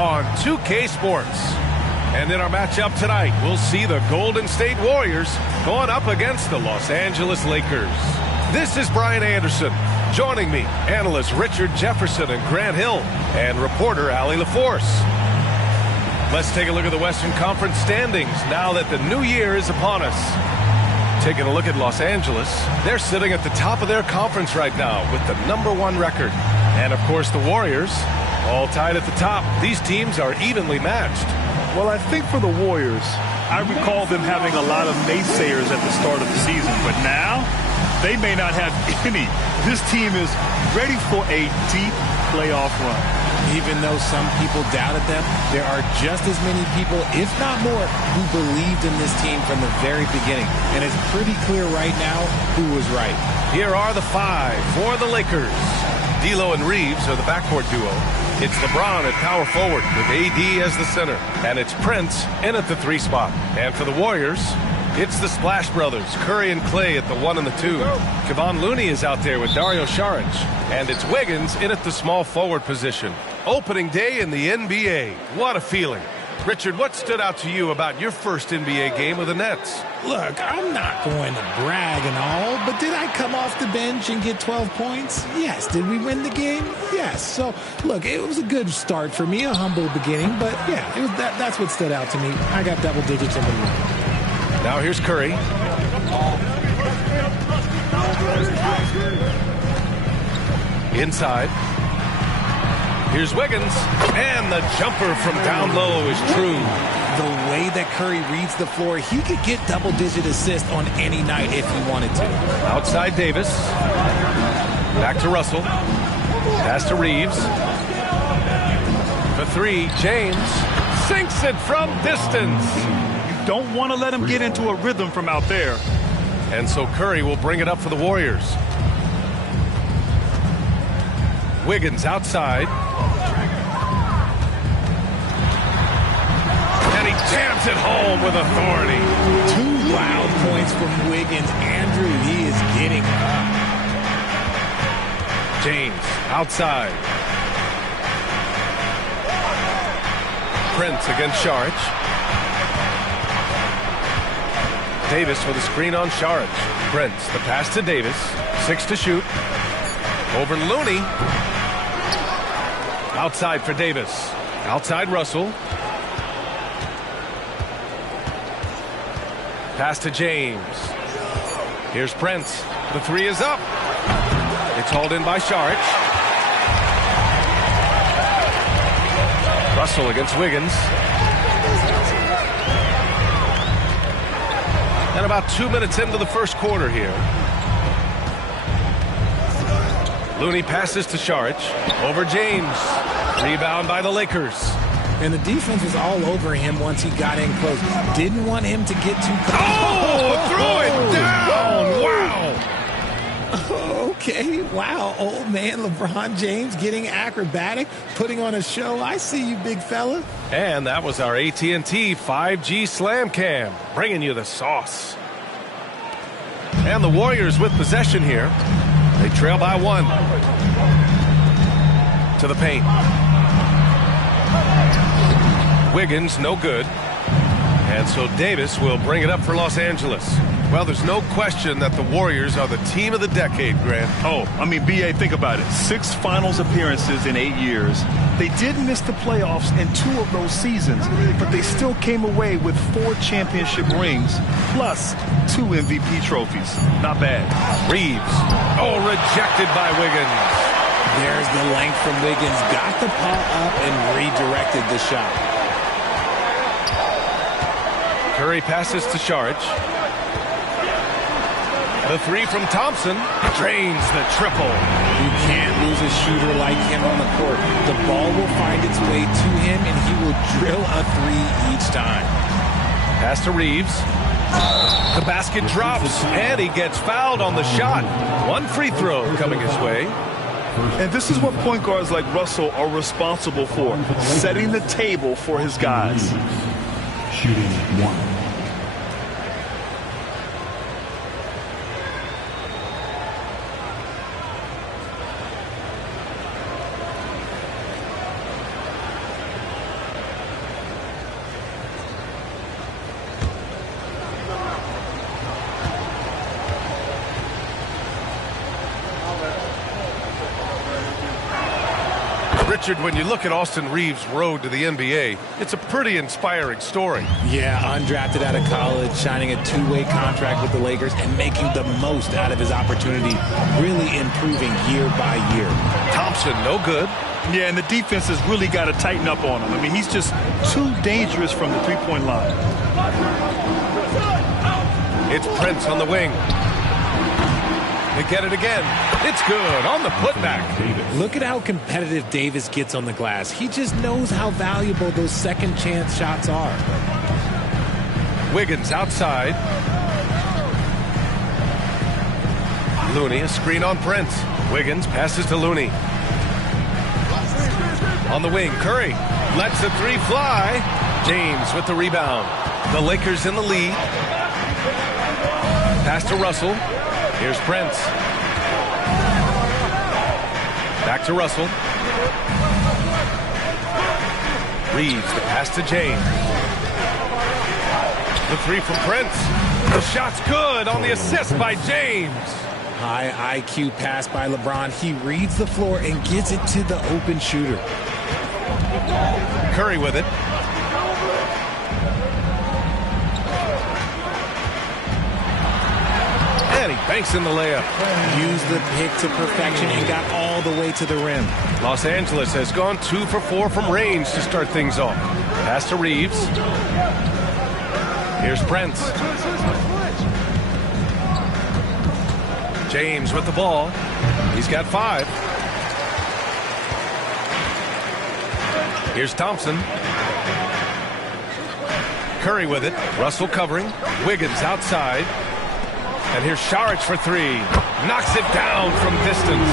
on 2K Sports. And in our matchup tonight, we'll see the Golden State Warriors going up against the Los Angeles Lakers. This is Brian Anderson. Joining me, analysts Richard Jefferson and Grant Hill, and reporter Allie LaForce. Let's take a look at the Western Conference standings now that the new year is upon us. Taking a look at Los Angeles, they're sitting at the top of their conference right now with the #1 record. And, of course, the Warriors, all tied at the top. These teams are evenly matched. Well, I think for the Warriors, I recall them having a lot of naysayers at the start of the season. But now, they may not have any. This team is ready for a deep playoff run. Even though some people doubted them, there are just as many people, if not more, who believed in this team from the very beginning. And it's pretty clear right now who was right. Here are the 5 for the Lakers. D'Lo and Reeves are the backcourt duo. It's LeBron at power forward with AD as the center. And it's Prince in at the 3 spot. And for the Warriors, it's the Splash Brothers, Curry and Clay at the 1 and the 2. Kevon Looney is out there with Dario Saric. And it's Wiggins in at the small forward position. Opening day in the NBA. What a feeling. Richard, what stood out to you about your first NBA game with the Nets? Look, I'm not going to brag and all, but did I come off the bench and get 12 points? Yes. Did we win the game? Yes. So, look, it was a good start for me, a humble beginning, but yeah, it was that's what stood out to me. I got double digits in the room. Now here's Curry. Inside. Here's Wiggins. And the jumper from down low is true. The way that Curry reads the floor, he could get double-digit assists on any night if he wanted to. Outside Davis. Back to Russell. Pass to Reeves. For 3, James sinks it from distance. Don't want to let him get into a rhythm from out there. And so Curry will bring it up for the Warriors. Wiggins outside. And he jams it home with authority. 2 wild points from Wiggins. Andrew, he is getting up. James outside. Prince against Saric. Davis with a screen on Saric. Prince, the pass to Davis. 6 to shoot. Over Looney. Outside for Davis. Outside Russell. Pass to James. Here's Prince. The 3 is up. It's hauled in by Saric. Russell against Wiggins. And about 2 minutes into the first quarter here. Looney passes to Saric. Over James. Rebound by the Lakers. And the defense was all over him once he got in close. Didn't want him to get too close. Oh, threw it down. Wow. Okay, wow. Old man LeBron James getting acrobatic, putting on a show. I see you, big fella. And that was our AT&T 5G Slam Cam, bringing you the sauce. And the Warriors with possession here. They trail by 1. To the paint. Wiggins, no good. And so Davis will bring it up for Los Angeles. Well, there's no question that the Warriors are the team of the decade, Grant. Oh, I mean, B.A., think about it. 6 finals appearances in 8 years. They did miss the playoffs in 2 of those seasons, but they still came away with 4 championship rings, plus 2 MVP trophies. Not bad. Reeves. Oh, rejected by Wiggins. There's the length from Wiggins. Got the paw up and redirected the shot. Curry passes to Saric. The 3 from Thompson drains the triple. You can't lose a shooter like him on the court. The ball will find its way to him, and he will drill a 3 each time. Pass to Reeves. The basket drops, and he gets fouled on the shot. 1 free throw coming his way. And this is what point guards like Russell are responsible for, setting the table for his guys. Shooting 1. Richard, when you look at Austin Reeves' road to the NBA, it's a pretty inspiring story. Yeah, undrafted out of college, signing a two-way contract with the Lakers and making the most out of his opportunity, really improving year by year. Thompson, no good. Yeah, and the defense has really got to tighten up on him. I mean, he's just too dangerous from the three-point line. It's Prince on the wing. They get it again. It's good on the putback. Look at how competitive Davis gets on the glass. He just knows how valuable those second chance shots are. Wiggins outside. Looney, a screen on Prince. Wiggins passes to Looney. On the wing, Curry lets the three fly. James with the rebound. The Lakers in the lead. Pass to Russell. Here's Prince. Back to Russell. Reeves, the pass to James. The three from Prince. The shot's good on the assist by James. High IQ pass by LeBron. He reads the floor and gets it to the open shooter. Curry with it. And he banks in the layup. Used the pick to perfection and got all the way to the rim. Los Angeles has gone 2 for 4 from range to start things off. Pass to Reeves. Here's Prince. James with the ball. He's got 5. Here's Thompson. Curry with it. Russell covering. Wiggins outside. And here's Saric for 3. Knocks it down from distance.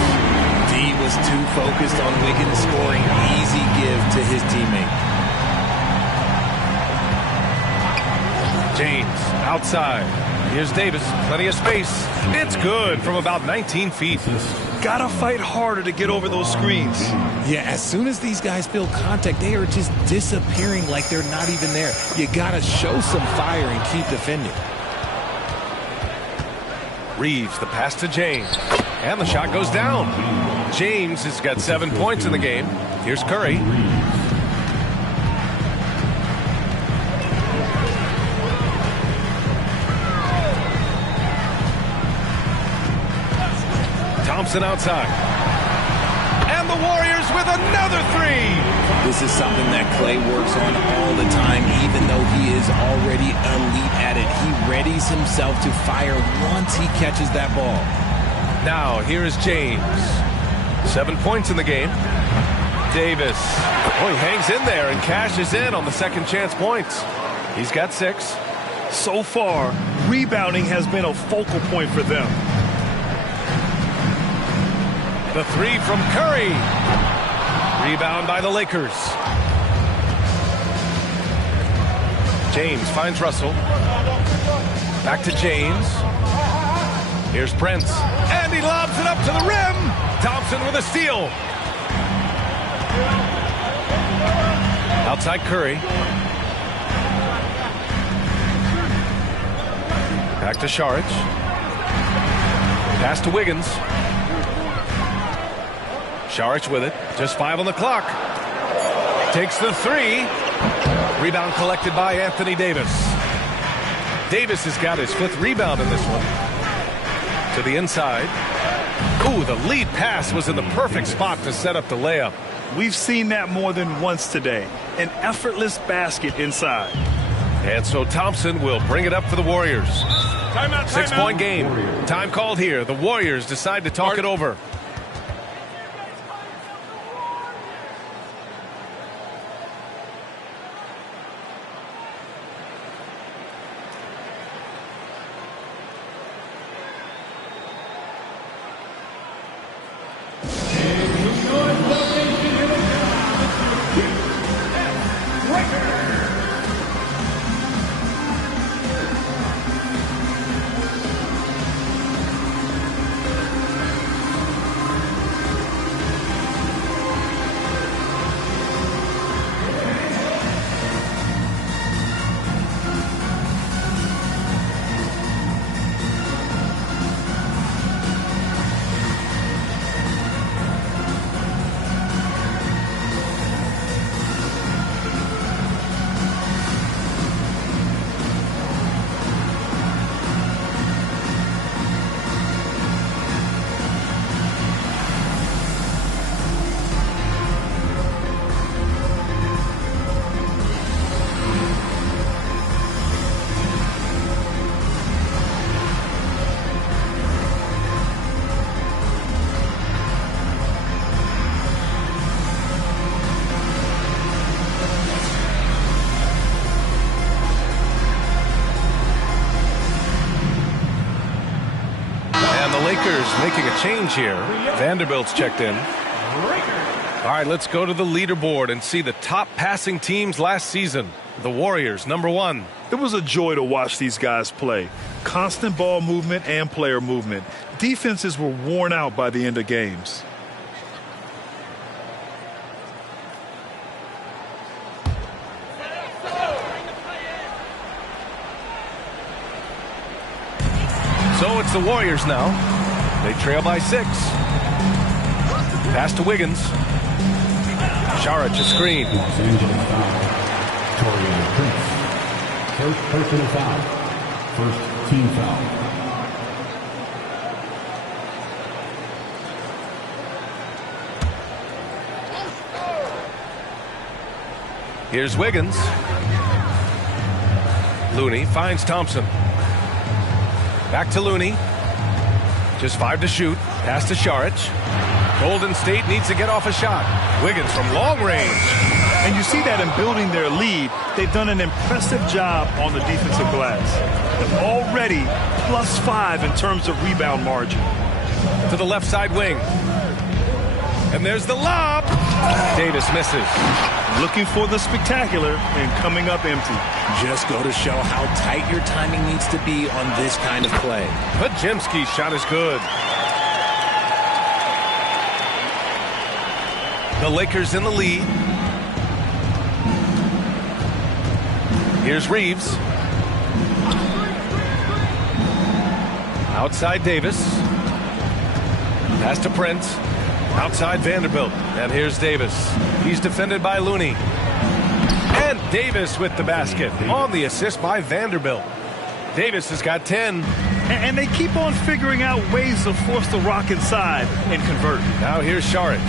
D was too focused on Wiggins scoring. Easy give to his teammate. James outside. Here's Davis. Plenty of space. It's good from about 19 feet. Gotta fight harder to get over those screens. Yeah, as soon as these guys feel contact, they are just disappearing like they're not even there. You gotta show some fire and keep defending. Reeves, the pass to James. And the shot goes down. James has got 7 points in the game. Here's Curry. Thompson outside. And the Warriors with another 3. This is something that Clay works on all the time, even though he is already elite at it. He readies himself to fire once he catches that ball. Now, here is James. 7 points in the game. Davis. Oh, he hangs in there and cashes in on the second chance points. He's got 6. So far, rebounding has been a focal point for them. The 3 from Curry. Rebound by the Lakers. James finds Russell. Back to James. Here's Prince. And he lobs it up to the rim. Thompson with a steal. Outside Curry. Back to Saric. Pass to Wiggins. Saric with it. Just 5 on the clock. Takes the 3. Rebound collected by Anthony Davis. Davis has got his 5th rebound in this one. To the inside. Ooh, the lead pass was in the perfect spot to set up the layup. We've seen that more than once today. An effortless basket inside. And so Thompson will bring it up for the Warriors. 6-point game. Time called here. The Warriors decide to talk it over. Warriors making a change here. Vanderbilt's checked in. All right, let's go to the leaderboard and see the top passing teams last season. The Warriors, number 1. It was a joy to watch these guys play. Constant ball movement and player movement. Defenses were worn out by the end of games. So it's the Warriors now. They trail by 6. Pass to Wiggins. Saric a screen. Los Angeles foul. Torian Prince. First personal foul. First team foul. Here's Wiggins. Looney finds Thompson. Back to Looney. Just 5 to shoot. Pass to Saric. Golden State needs to get off a shot. Wiggins from long range. And you see that in building their lead, they've done an impressive job on the defensive glass. They're already +5 in terms of rebound margin. To the left side wing. And there's the lob. Davis misses. Looking for the spectacular and coming up empty. Just go to show how tight your timing needs to be on this kind of play. Podziemski's shot is good. The Lakers in the lead. Here's Reeves. Outside Davis. Pass to Prince. Outside Vanderbilt. And here's Davis. He's defended by Looney. And Davis with the basket on the assist by Vanderbilt. Davis has got 10. And they keep on figuring out ways to force the rock inside and convert. Now here's Saric.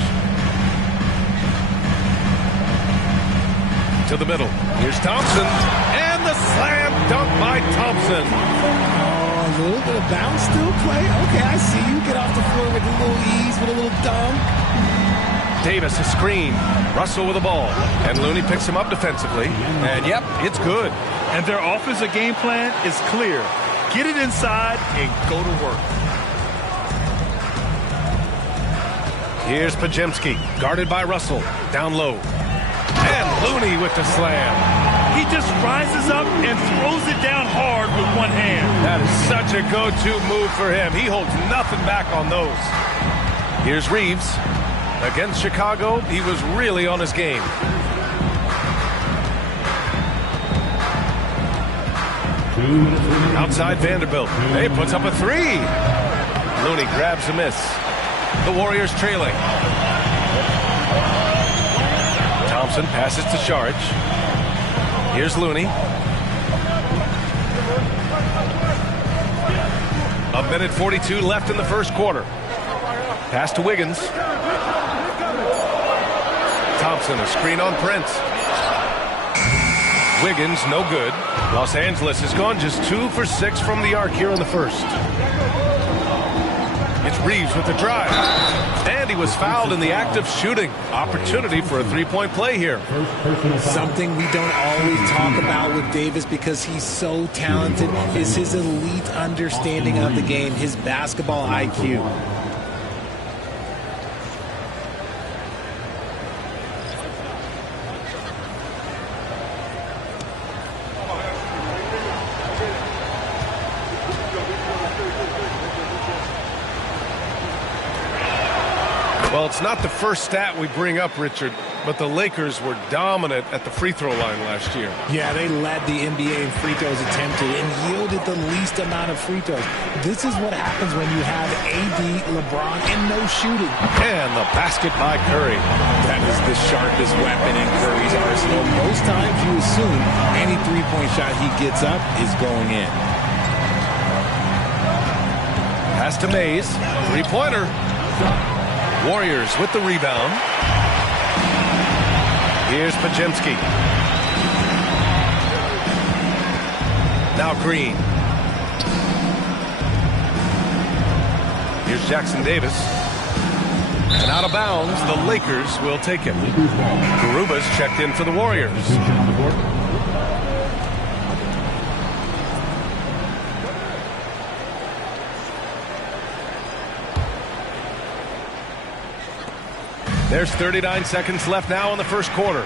To the middle. Here's Thompson. And the slam dunk by Thompson. Oh, a little bit of bounce still play. Okay, I see you. Get off the floor with a little ease, with a little dunk. Davis a screen. Russell with the ball. And Looney picks him up defensively. And yep, it's good. And their offensive game plan is clear. Get it inside and go to work. Here's Podziemski, guarded by Russell. Down low. And Looney with the slam. He just rises up and throws it down hard with one hand. That is such a go-to move for him. He holds nothing back on those. Here's Reeves. Against Chicago, he was really on his game. Outside Vanderbilt. He puts up a 3. Looney grabs a miss. The Warriors trailing. Thompson passes to Saric. Here's Looney. A minute 42 left in the first quarter. Pass to Wiggins. Thompson, a screen on Prince. Wiggins, no good. Los Angeles has gone just 2 for 6 from the arc here in the first. It's Reeves with the drive. And he was fouled in the act of shooting. Opportunity for a three-point play here. Something we don't always talk about with Davis because he's so talented is his elite understanding of the game, his basketball IQ. Well, it's not the first stat we bring up, Richard, but the Lakers were dominant at the free throw line last year. Yeah, they led the NBA in free throws attempted and yielded the least amount of free throws. This is what happens when you have AD, LeBron, and no shooting. And the basket by Curry. That is the sharpest weapon in Curry's arsenal. Most times you assume any three-point shot he gets up is going in. Pass to Mays. Three-pointer. Warriors with the rebound. Here's Podziemski. Now Green. Here's Jackson Davis. And out of bounds, the Lakers will take it. Garuba's checked in for the Warriors. There's 39 seconds left now in the first quarter.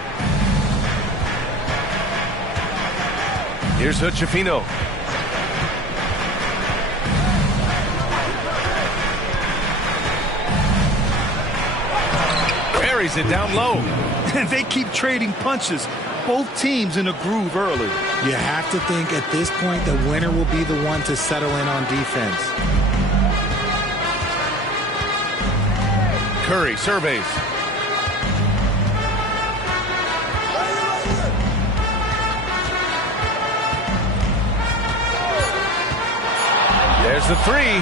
Here's Hood-Schifino. Buries it down low. And they keep trading punches. Both teams in a groove early. You have to think at this point the winner will be the one to settle in on defense. Curry surveys. There's the three.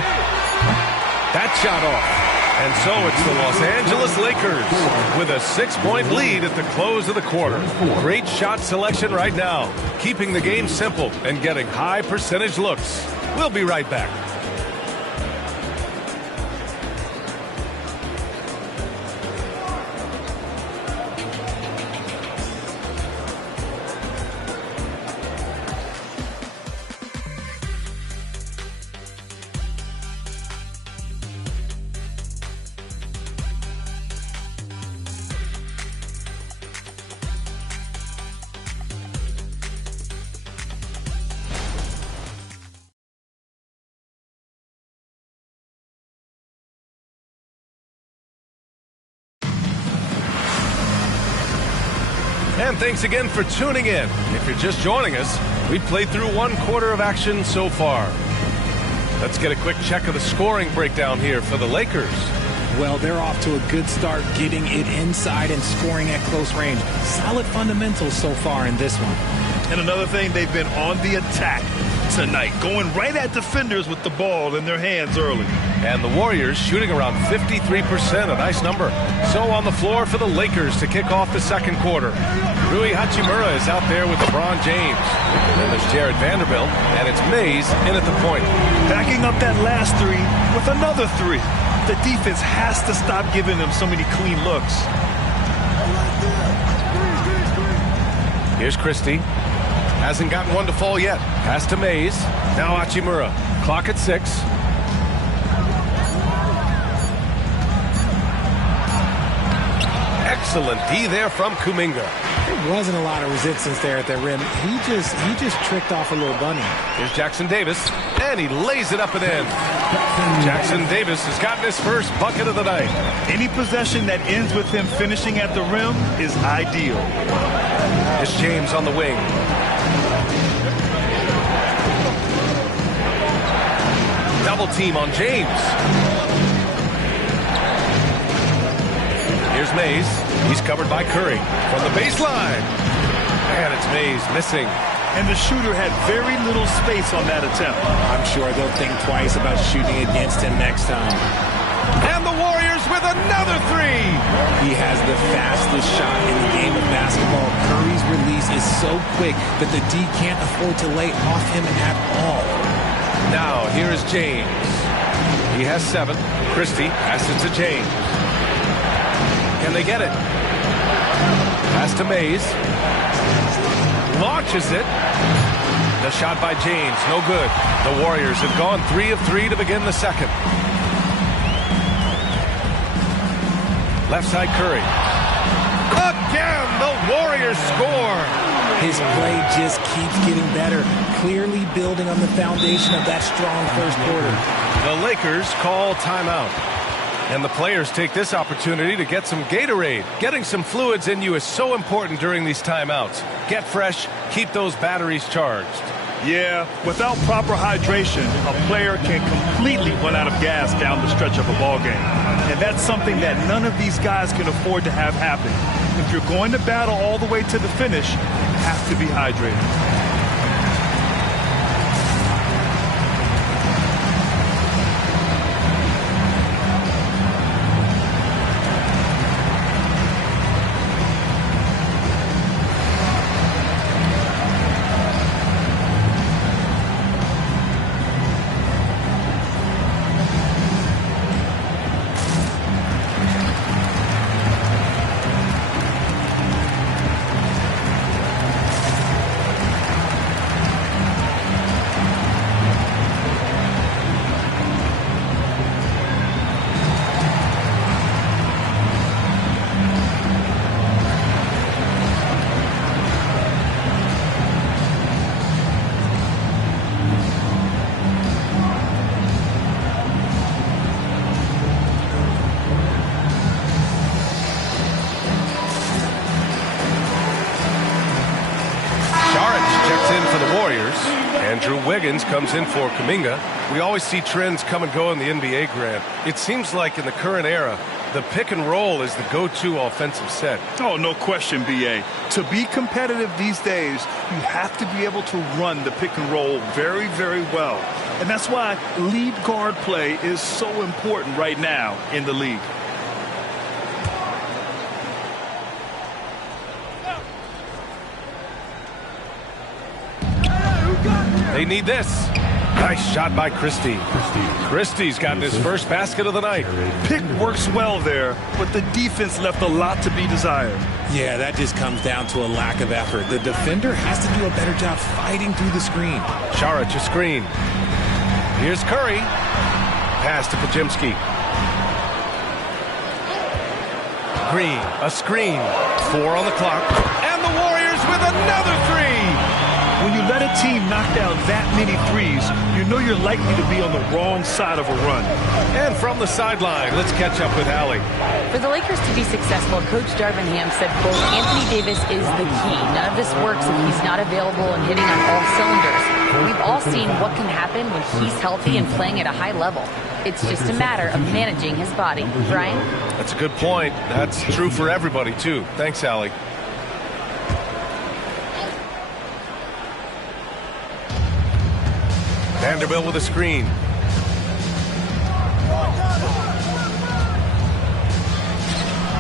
That shot off. And so it's the Los Angeles Lakers with a 6-point lead at the close of the quarter. Great shot selection right now, keeping the game simple and getting high percentage looks. We'll be right back. And thanks again for tuning in. If you're just joining us, we've played through one quarter of action so far. Let's get a quick check of the scoring breakdown here for the Lakers. Well, they're off to a good start getting it inside and scoring at close range. Solid fundamentals so far in this one. And another thing, they've been on the attack tonight, going right at defenders with the ball in their hands early. And the Warriors shooting around 53%, a nice number. So on the floor for the Lakers to kick off the second quarter. Rui Hachimura is out there with LeBron James. Then there's Jared Vanderbilt, and it's Mays in at the point. Backing up that last three with another three. The defense has to stop giving them so many clean looks. Here's Christie. Hasn't gotten one to fall yet. Pass to Mays. Now Hachimura. Clock at 6. Excellent D there from Kuminga. There wasn't a lot of resistance there at the rim. He just tricked off a little bunny. Here's Jackson Davis, and he lays it up and in. Jackson Davis has gotten his first bucket of the night. Any possession that ends with him finishing at the rim is ideal. Here's James on the wing. Double team on James. Here's Mays. He's covered by Curry from the baseline. And it's Mays missing. And the shooter had very little space on that attempt. I'm sure they'll think twice about shooting against him next time. And the Warriors with another three. He has the fastest shot in the game of basketball. Curry's release is so quick that the D can't afford to lay off him at all. Now here is James. He has 7. Christie passes to James. Can they get it? Pass to Mays. Launches it. The shot by James, no good. The Warriors have gone 3 of 3 to begin the second. Left side Curry. Again, the Warriors score. His play just keeps getting better, clearly building on the foundation of that strong first quarter. The Lakers call timeout. And the players take this opportunity to get some Gatorade. Getting some fluids in you is so important during these timeouts. Get fresh, keep those batteries charged. Yeah, without proper hydration, a player can completely run out of gas down the stretch of a ball game. And that's something that none of these guys can afford to have happen. If you're going to battle all the way to the finish, you have to be hydrated. in for the Warriors. Andrew Wiggins comes in for Kuminga. We always see trends come and go in the NBA, Grant. It seems like in the current era, the pick and roll is the go-to offensive set. Oh, no question, B.A. To be competitive these days, you have to be able to run the pick and roll very, very well. And that's why lead guard play is so important right now in the league. They need this. Nice shot by Christie. Christie's gotten his first basket of the night. Pick works well there, but the defense left a lot to be desired. Yeah, that just comes down to a lack of effort. The defender has to do a better job fighting through the screen. Saric, a screen. Here's Curry. Pass to Podziemski. Green, a screen. 4 on the clock. And the Warriors with another three. When you let a team knock down that many threes, you know you're likely to be on the wrong side of a run. And from the sideline, let's catch up with Allie. For the Lakers to be successful, Coach Darvin Ham said, quote, Anthony Davis is the key. None of this works if he's not available and hitting on all cylinders. We've all seen what can happen when he's healthy and playing at a high level. It's just a matter of managing his body. Brian? That's a good point. That's true for everybody, too. Thanks, Allie. Vanderbilt with a screen.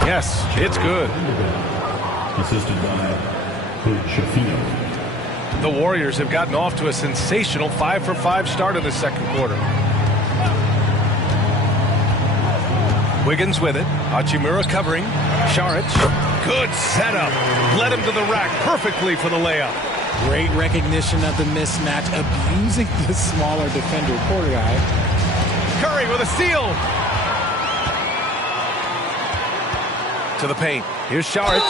Yes, it's good. Assisted by Coach Shafino. The Warriors have gotten off to a sensational 5-for-5 start in the second quarter. Wiggins with it. Hachimura covering. Saric. Good setup. Led him to the rack perfectly for the layup. Great recognition of the mismatch, abusing the smaller defender. Poor guy. Curry with a steal. To the paint. Here's Saric.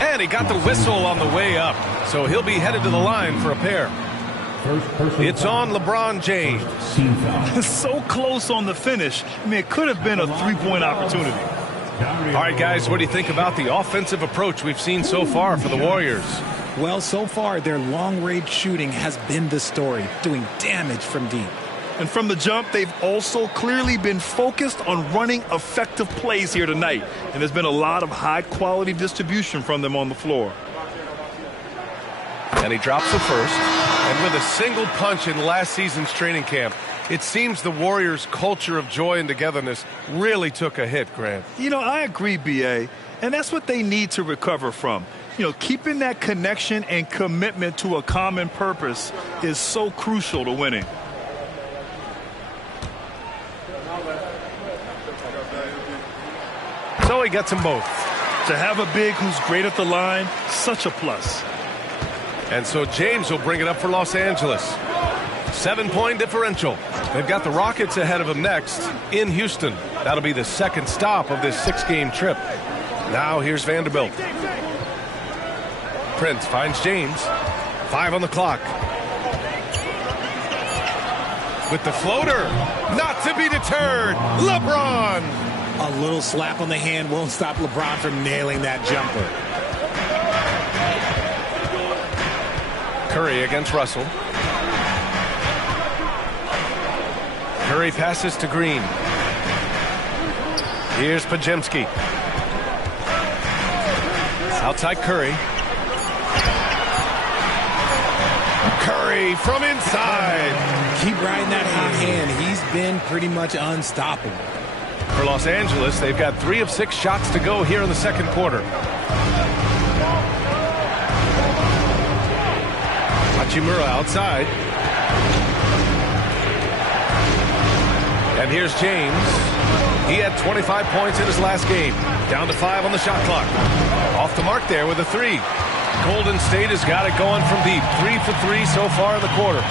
And he got the whistle on the way up. So he'll be headed to the line for a pair. It's on LeBron James. So close on the finish. I mean, it could have been a three-point opportunity. All right, guys, what do you think about the offensive approach we've seen so far for the Warriors? Well, so far, their long-range shooting has been the story, doing damage from deep. And from the jump, they've also clearly been focused on running effective plays here tonight. And there's been a lot of high-quality distribution from them on the floor. And he drops the first. And with a single punch in last season's training camp, it seems the Warriors' culture of joy and togetherness really took a hit, Grant. You know, I agree, B.A., and that's what they need to recover from. You know, keeping that connection and commitment to a common purpose is so crucial to winning. So he gets them both. To have a big who's great at the line, such a plus. And so James will bring it up for Los Angeles. 7-point differential. They've got the Rockets ahead of them next in Houston. That'll be the second stop of this 6-game trip. Now here's Vanderbilt. Prince finds James. 5 on the clock. With the floater. Not to be deterred. LeBron. A little slap on the hand won't stop LeBron from nailing that jumper. Curry against Russell. Curry passes to Green. Here's Podziemski. Outside Curry. Curry from inside. Keep riding that hot hand. He's been pretty much unstoppable. For Los Angeles, they've got 3 of 6 shots to go here in the second quarter. Hachimura outside. And here's James. He had 25 points in his last game. Down to 5 on the shot clock. Off the mark there with a 3. Golden State has got it going from deep. 3 for 3 so far in the quarter.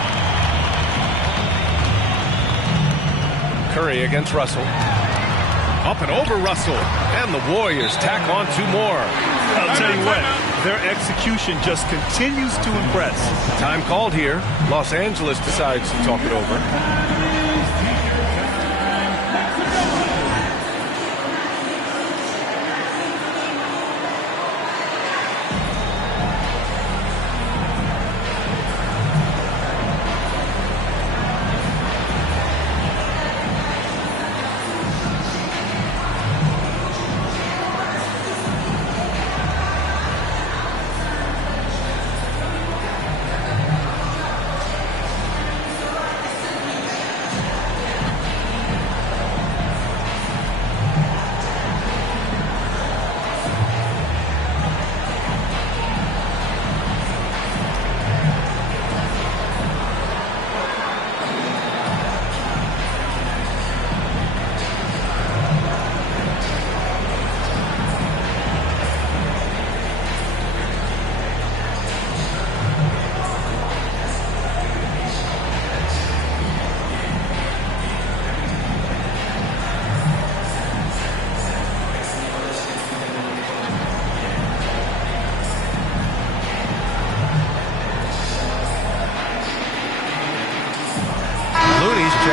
Curry against Russell. Up and over Russell. And the Warriors tack on 2 more. I'll tell you what, their execution just continues to impress. Time called here. Los Angeles decides to talk it over.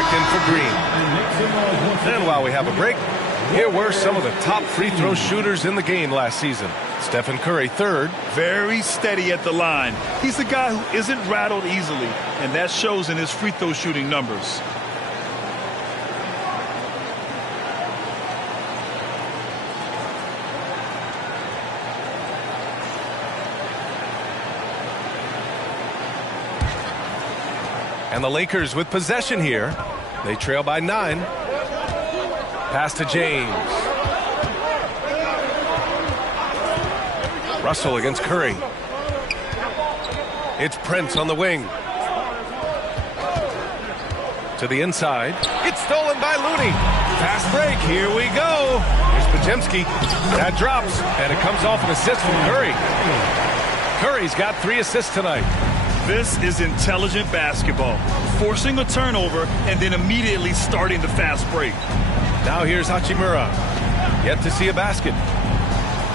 checked in for Green. And while we have a break, here were some of the top free throw shooters in the game last season. Stephen Curry, third. Very steady at the line. He's a guy who isn't rattled easily, and that shows in his free throw shooting numbers. And the Lakers with possession here. They trail by 9. Pass to James. Russell against Curry. It's Prince on the wing. To the inside. It's stolen by Looney. Fast break. Here we go. Here's Podziemski. That drops. And it comes off an assist from Curry. Curry's got 3 assists tonight. This is intelligent basketball. Forcing a turnover and then immediately starting the fast break. Now here's Hachimura. Yet to see a basket.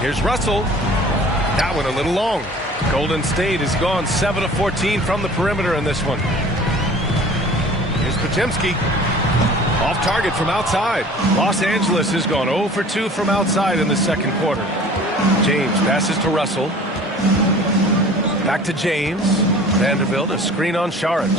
Here's Russell. That one a little long. Golden State has gone 7 of 14 from the perimeter in this one. Here's Podziemski. Off target from outside. Los Angeles has gone 0 for 2 from outside in the second quarter. James passes to Russell. Back to James. Vanderbilt, a screen on Saric.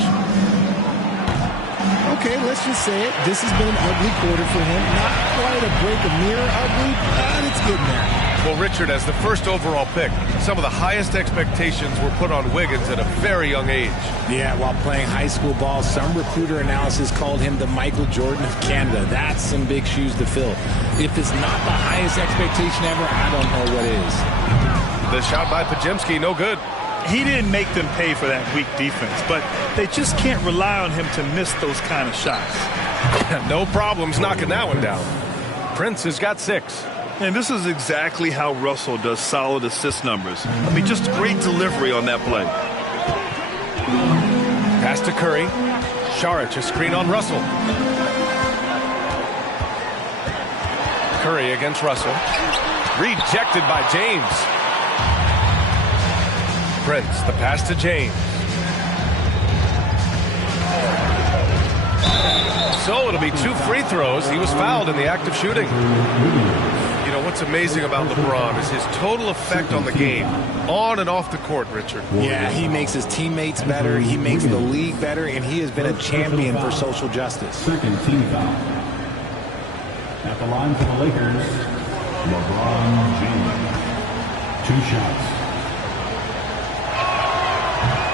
Okay, let's just say it. This has been an ugly quarter for him. Not quite a break of mirror ugly, but it's getting there. Well, Richard, as the first overall pick, some of the highest expectations were put on Wiggins at a very young age. Yeah, while playing high school ball, some recruiter analysis called him the Michael Jordan of Canada. That's some big shoes to fill. If it's not the highest expectation ever, I don't know what is. The shot by Podziemski, no good. He didn't make them pay for that weak defense, but they just can't rely on him to miss those kind of shots. No problems knocking that one down. Prince has got 6. And this is exactly how Russell does solid assist numbers. I mean, just great delivery on that play. Pass to Curry. Saric, a screen on Russell. Curry against Russell. Rejected by James. Prince, the pass to James. So it'll be 2 free throws. He was fouled in the act of shooting. You know, what's amazing about LeBron is his total effect on the game, on and off the court, Richard. Yeah, he makes his teammates better, he makes the league better, and he has been a champion for social justice. Second team foul. At the line for the Lakers, LeBron James. 2 shots.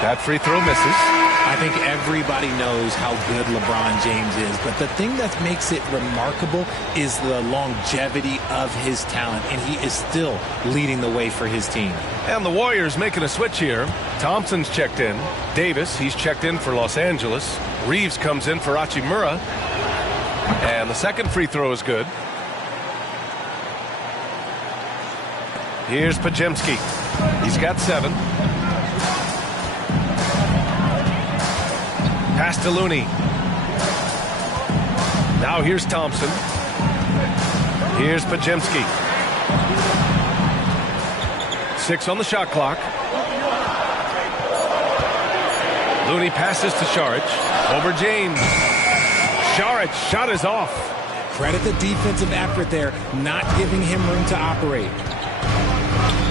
That free throw misses. I think everybody knows how good LeBron James is, but the thing that makes it remarkable is the longevity of his talent, and he is still leading the way for his team. And the Warriors making a switch here. Thompson's checked in. Davis, he's checked in for Los Angeles. Reeves comes in for Hachimura. And the second free throw is good. Here's Podziemski. He's got 7. Pass to Looney. Now here's Thompson. Here's Podziemski. 6 on the shot clock. Looney passes to Saric. Over James. Saric, shot is off. Credit the defensive effort there, not giving him room to operate.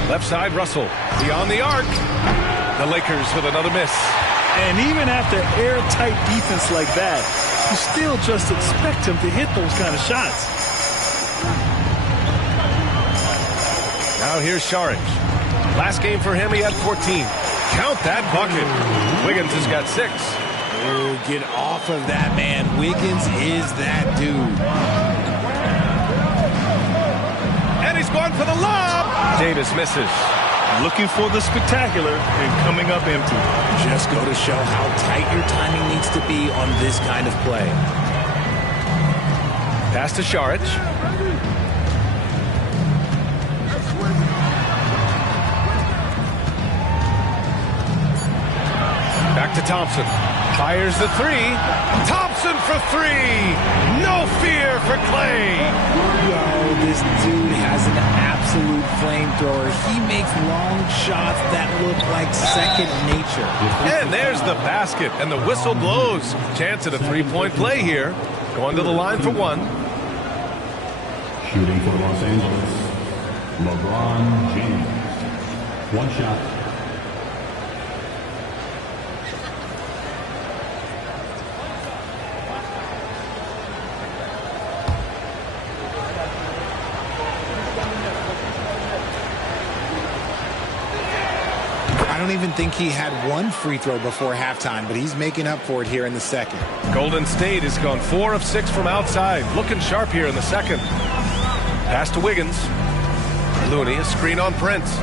Left side, Russell. Beyond the arc. The Lakers with another miss. And even after airtight defense like that, you still just expect him to hit those kind of shots. Now here's Saric. Last game for him, he had 14. Count that bucket. Wiggins has got 6. Oh, get off of that, man. Wiggins is that dude. And he's going for the lob. Davis misses. Looking for the spectacular and coming up empty. Just go to show how tight your timing needs to be on this kind of play. Pass to Saric. Back to Thompson. Fires the 3. Thompson for 3. No fear for Clay. Yo, this dude has an absolute absolute flamethrower. He makes long shots that look like second nature. And there's the basket, and the whistle blows. Chance at a three-point play here. Going to the line for one. Shooting for Los Angeles, LeBron James. One shot. I don't even think he had one free throw before halftime, but he's making up for it here in the second. Golden State has gone 4 of 6 from outside. Looking sharp here in the second. Pass to Wiggins. Looney, a screen on Prince.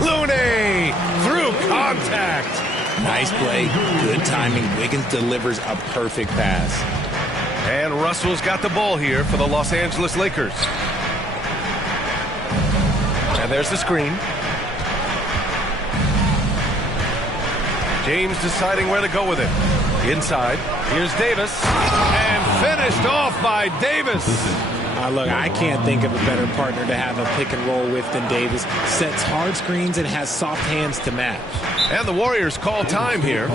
Looney through contact. Nice play, good timing. Wiggins delivers a perfect pass. And Russell's got the ball here for the Los Angeles Lakers. And there's the screen. James deciding where to go with it. Inside. Here's Davis. And finished off by Davis. Look, I can't think of a better partner to have a pick and roll with than Davis. Sets hard screens and has soft hands to match. And the Warriors call time here.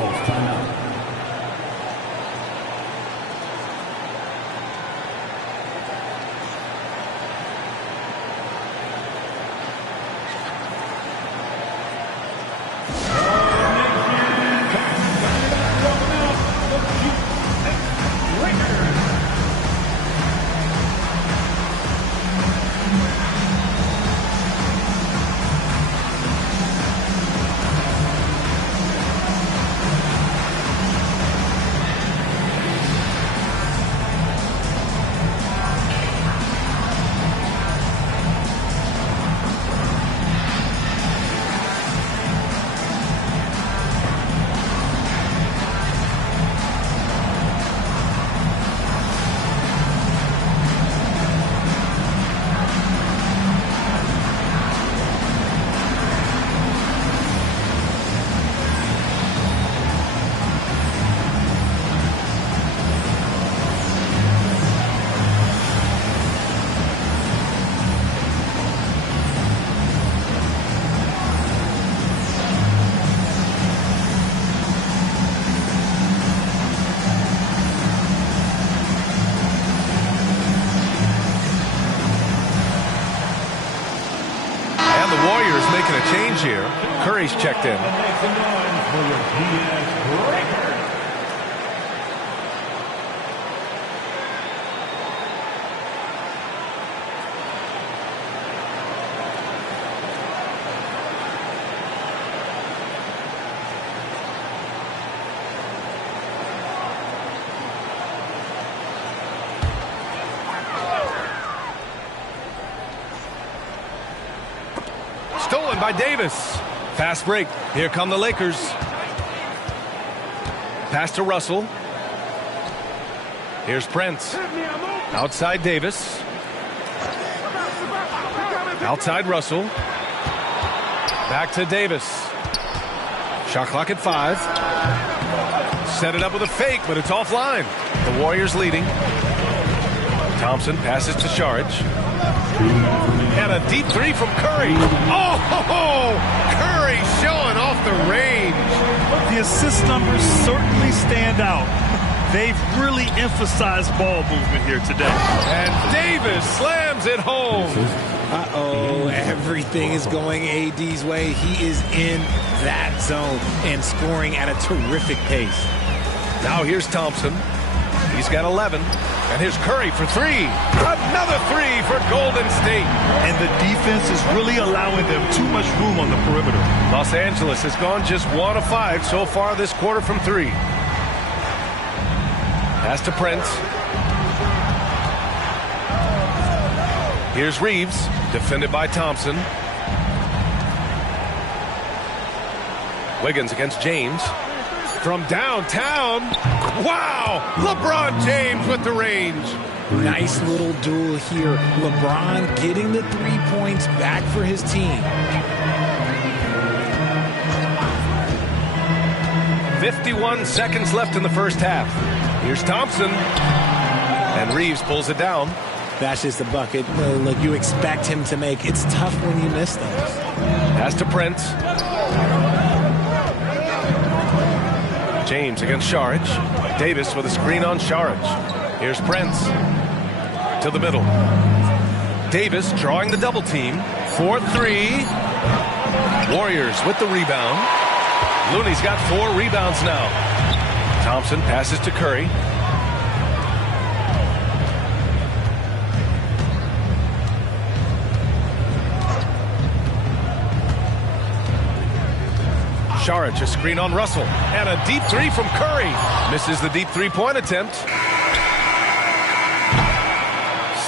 Making a change here. Curry's checked in. Stolen by Davis. Fast break. Here come the Lakers. Pass to Russell. Here's Prince. Outside Davis. Outside Russell. Back to Davis. Shot clock at 5. Set it up with a fake, but it's offline. The Warriors leading. Thompson passes to Saric. And a deep three from Curry. Oh, Curry showing off the range. The assist numbers certainly stand out. They've really emphasized ball movement here today. And Davis slams it home. Everything is going AD's way. He is in that zone and scoring at a terrific pace. Now here's Thompson. He's got 11. And here's Curry for 3. Another 3 for Golden State. And the defense is really allowing them too much room on the perimeter. Los Angeles has gone just 1 of 5 so far this quarter from 3. Pass to Prince. Here's Reeves, defended by Thompson. Wiggins against James. From downtown, wow! LeBron James with the range. Nice little duel here. LeBron getting the 3 points back for his team. 51 seconds left in the first half. Here's Thompson. And Reeves pulls it down. That's just a bucket. Look, you expect him to make. It's tough when you miss those. Pass to Prince. James against Saric. Davis with a screen on Saric. Here's Prince. To the middle. Davis drawing the double team. 4-3. Warriors with the rebound. Looney's got 4 rebounds now. Thompson passes to Curry. Saric, a screen on Russell. And a deep 3 from Curry. Misses the deep 3-point attempt.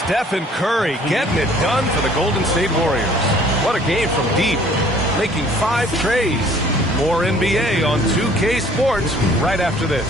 Stephen Curry getting it done for the Golden State Warriors. What a game from deep. Making 5 trays. More NBA on 2K Sports right after this.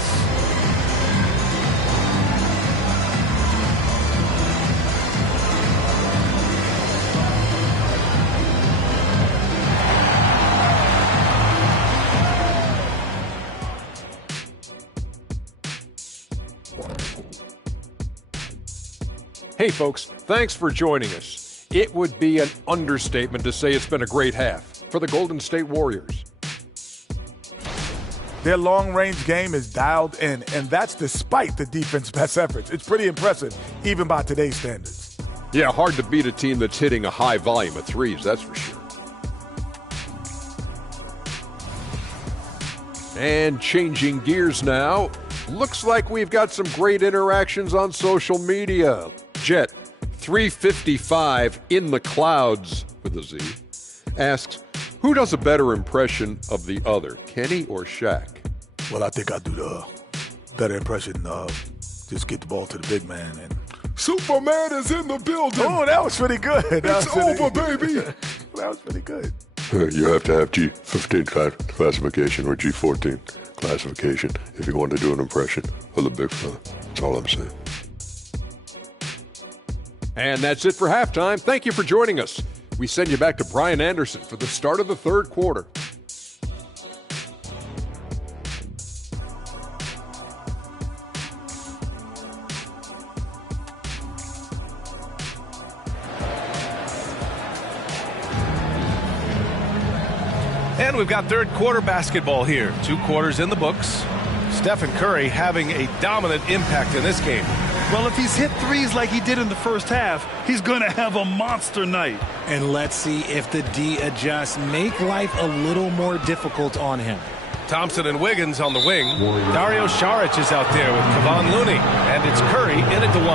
Hey folks, thanks for joining us. It would be an understatement to say it's been a great half for the Golden State Warriors. Their long-range game is dialed in, and that's despite the defense's best efforts. It's pretty impressive, even by today's standards. Yeah, hard to beat a team that's hitting a high volume of threes, that's for sure. And changing gears now, looks like we've got some great interactions on social media. Jet 355 in the clouds with a Z asks, who does a better impression of the other, Kenny or Shaq? Well, I think I do the better impression of just get the ball to the big man. And Superman is in the building. Oh, that was pretty good. It's over, baby. That was pretty good. You have to have G15 classification or G14 classification if you want to do an impression of the big fella. That's all I'm saying. And that's it for halftime. Thank you for joining us. We send you back to Brian Anderson for the start of the third quarter. And we've got third quarter basketball here. 2 quarters in the books. Stephen Curry having a dominant impact in this game. Well, if he's hit threes like he did in the first half, he's going to have a monster night. And let's see if the D adjusts, make life a little more difficult on him. Thompson and Wiggins on the wing. Dario Saric is out there with Kevon Looney. And it's Curry in it to 1.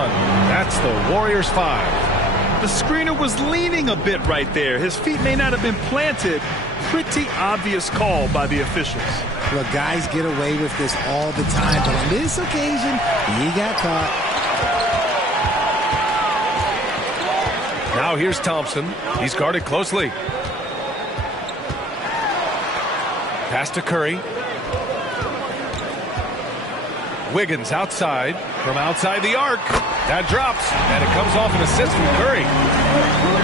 That's the Warriors 5. The screener was leaning a bit right there. His feet may not have been planted. Pretty obvious call by the officials. Look, guys get away with this all the time, but on this occasion, he got caught. Now here's Thompson. He's guarded closely. Pass to Curry. Wiggins outside, from outside the arc. That drops, and it comes off an assist from Curry.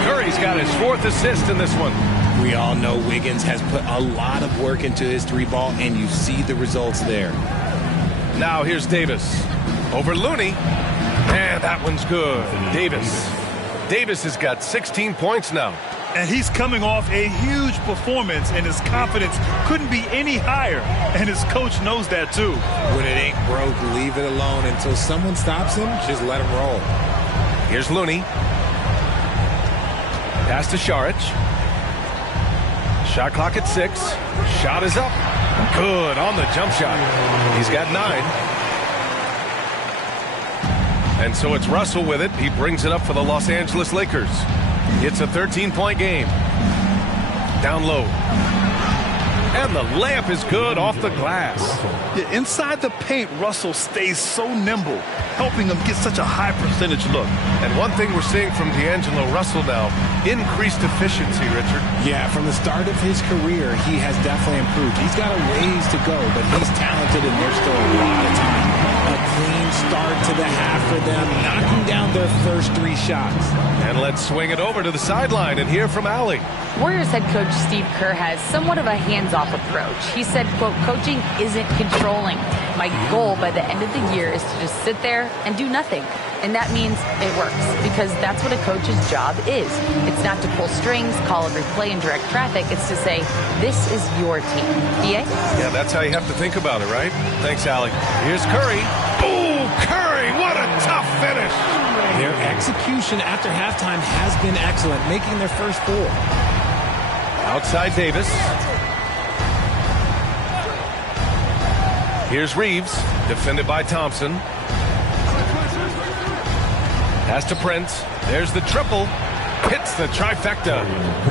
Curry's got his 4th assist in this one. We all know Wiggins has put a lot of work into his 3-ball, and you see the results there. Now here's Davis. Over Looney. And that one's good. Davis has got 16 points now. And he's coming off a huge performance, and his confidence couldn't be any higher. And his coach knows that, too. When it ain't broke, leave it alone. Until someone stops him, just let him roll. Here's Looney. Pass to Saric. Shot clock at 6. Shot is up. Good on the jump shot. He's got 9. And so it's Russell with it. He brings it up for the Los Angeles Lakers. It's a 13-point game. Down low. And the layup is good off the glass. Yeah, inside the paint, Russell stays so nimble, helping him get such a high percentage look. And one thing we're seeing from D'Angelo Russell now, increased efficiency, Richard. Yeah, from the start of his career, he has definitely improved. He's got a ways to go, but he's talented and there's still a lot of time A clean start to the half for them, knocking down their first 3 shots. And let's swing it over to the sideline and hear from Allie. Warriors head coach Steve Kerr has somewhat of a hands-off approach. He said, quote, coaching isn't controlling. My goal by the end of the year is to just sit there and do nothing. And that means it works, because that's what a coach's job is. It's not to pull strings, call every play, and direct traffic. It's to say, this is your team. BA? Yeah, that's how you have to think about it, right? Thanks, Allie. Here's Curry. Oh, Curry, what a tough finish. Their execution after halftime has been excellent, making their first 4. Outside Davis. Here's Reeves, defended by Thompson. Pass to Prince. There's the triple. Hits the trifecta.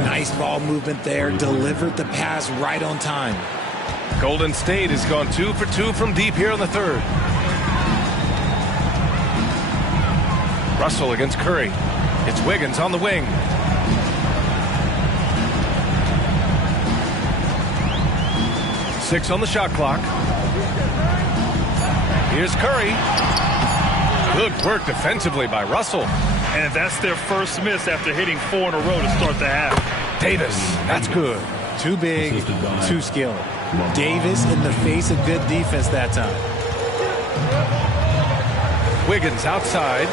Nice ball movement there. Delivered the pass right on time. Golden State has gone 2 for 2 from deep here in the third. Russell against Curry. It's Wiggins on the wing. Six on the shot clock. Here's Curry. Good work defensively by Russell. And that's their first miss after hitting 4 in a row to start the half. Davis, that's good. Too big, too skilled. Davis in the face of good defense that time. Wiggins outside.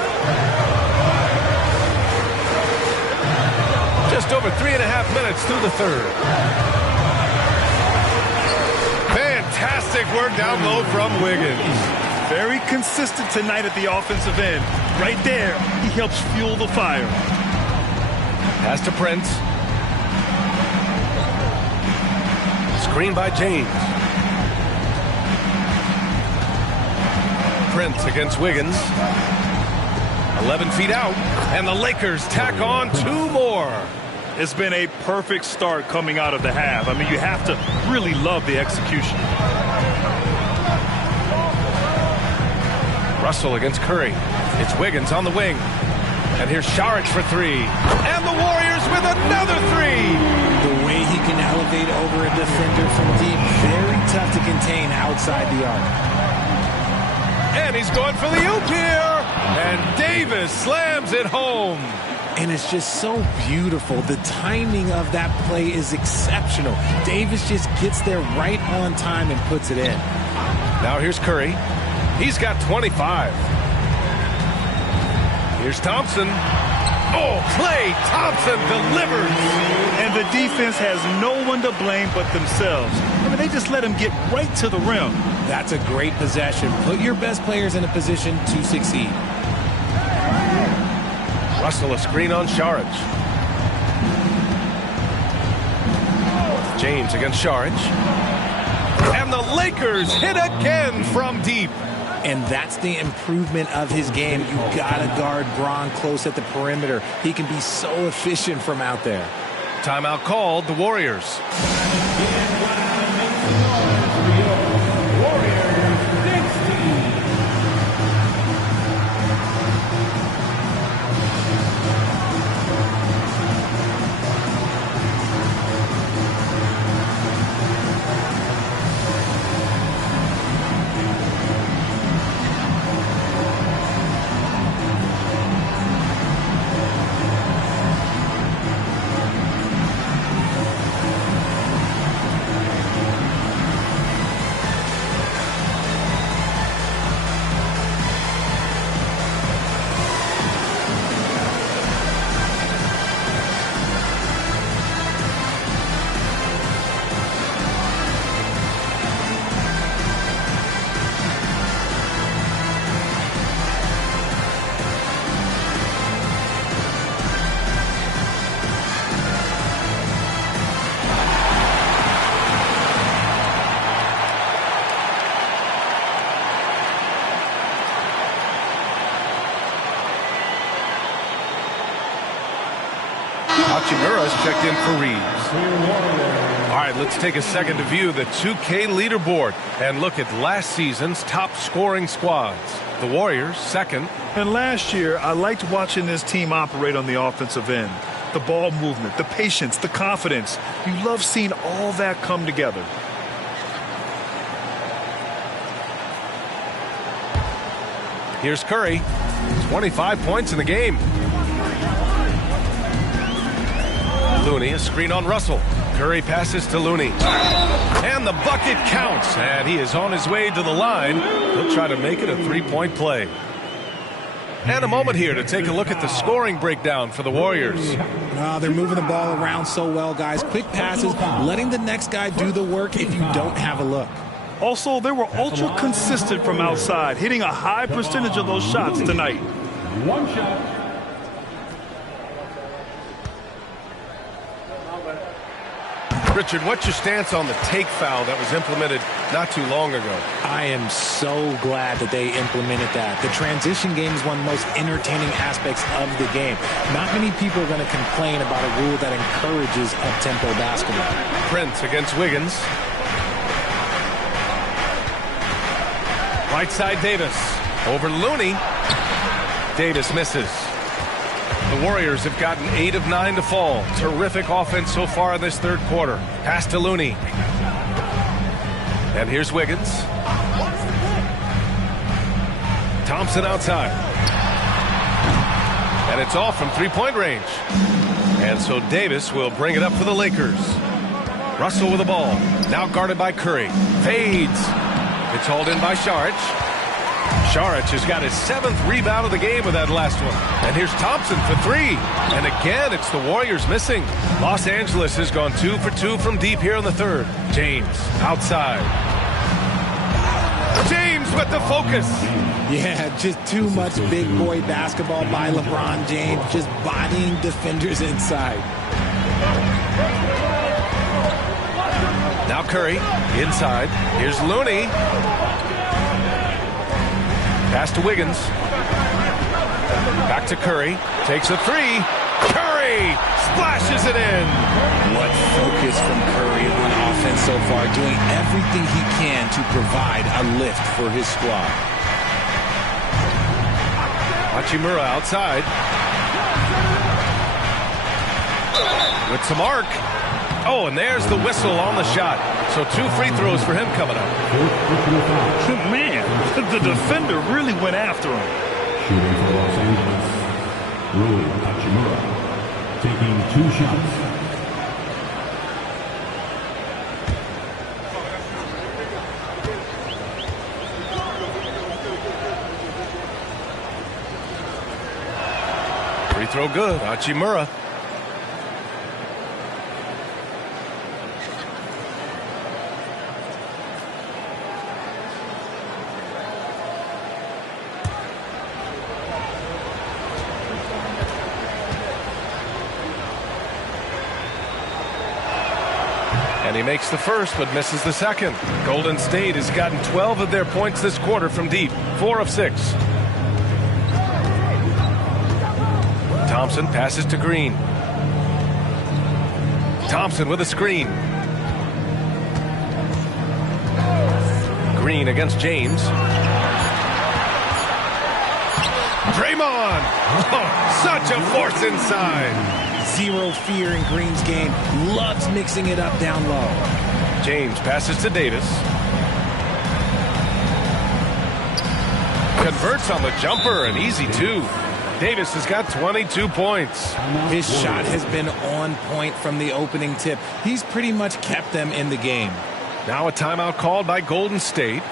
Just over 3.5 minutes through the third. Fantastic work down low from Wiggins. Very consistent tonight at the offensive end. Right there, he helps fuel the fire. Pass to Prince. Screen by James. Prince against Wiggins. 11 feet out, and the Lakers tack on 2 more. It's been a perfect start coming out of the half. I mean, you have to really love the execution. Russell against Curry. It's Wiggins on the wing. And here's Saric for 3. And the Warriors with another 3. The way he can elevate over a defender from deep, very tough to contain outside the arc. And he's going for the oop here. And Davis slams it home. And it's just so beautiful. The timing of that play is exceptional. Davis just gets there right on time and puts it in. Now here's Curry. He's got 25. Here's Thompson. Oh, Klay Thompson delivers. And the defense has no one to blame but themselves. I mean, they just let him get right to the rim. That's a great possession. Put your best players in a position to succeed. Russell a screen on Saric. James against Saric. And the Lakers hit again from deep. And that's the improvement of his game. You gotta guard Bron close at the perimeter. He can be so efficient from out there. Timeout called, the Warriors. Hachimura's checked in for Reeves. All right, let's take a second to view the 2K leaderboard and look at last season's top scoring squads. The Warriors, second. And last year, I liked watching this team operate on the offensive end. The ball movement, the patience, the confidence. You love seeing all that come together. Here's Curry. 25 points in the game. Looney, a screen on Russell. Curry passes to Looney. And the bucket counts. And he is on his way to the line. He'll try to make it a three-point play. And a moment here to take a look at the scoring breakdown for the Warriors. Oh, they're moving the ball around so well, guys. Quick passes, letting the next guy do the work if you don't have a look. Also, they were ultra consistent from outside, hitting a high percentage of those shots tonight. One shot. Richard, what's your stance on the take foul that was implemented not too long ago? I am so glad that they implemented that. The transition game is one of the most entertaining aspects of the game. Not many people are going to complain about a rule that encourages up-tempo basketball. Prince against Wiggins. Right side Davis. Over Looney. Davis misses. The Warriors have gotten 8 of 9 to fall. Terrific offense so far in this third quarter. Pass to Looney. And here's Wiggins. Thompson outside. And it's off from three-point range. And so Davis will bring it up for the Lakers. Russell with the ball. Now guarded by Curry. Fades. It's hauled in by Saric. Saric has got his 7th rebound of the game with that last one. And here's Thompson for 3. And again, it's the Warriors missing. Los Angeles has gone 2 for 2 from deep here in the third. James outside. James with the focus. Yeah, just too much big boy basketball by LeBron James, just bodying defenders inside. Now Curry inside. Here's Looney. Pass to Wiggins. Back to Curry. Takes a 3. Curry splashes it in. What focus from Curry on offense so far, doing everything he can to provide a lift for his squad. Hachimura outside. With some arc. Oh, and there's the whistle on the shot. So 2 free throws for him coming up. Man, the defender really went after him. Shooting for Los Angeles, Rui Hachimura, taking 2 shots. Free throw good. Hachimura. And he makes the first, but misses the second. Golden State has gotten 12 of their points this quarter from deep. 4 of 6. Thompson passes to Green. Thompson with a screen. Green against James. Draymond! Oh, such a force inside. Zero fear in Green's game. Loves mixing it up down low. James passes to Davis. Converts on the jumper, an easy 2. Davis has got 22 points. His shot has been on point from the opening tip. He's pretty much kept them in the game. Now a timeout called by Golden State.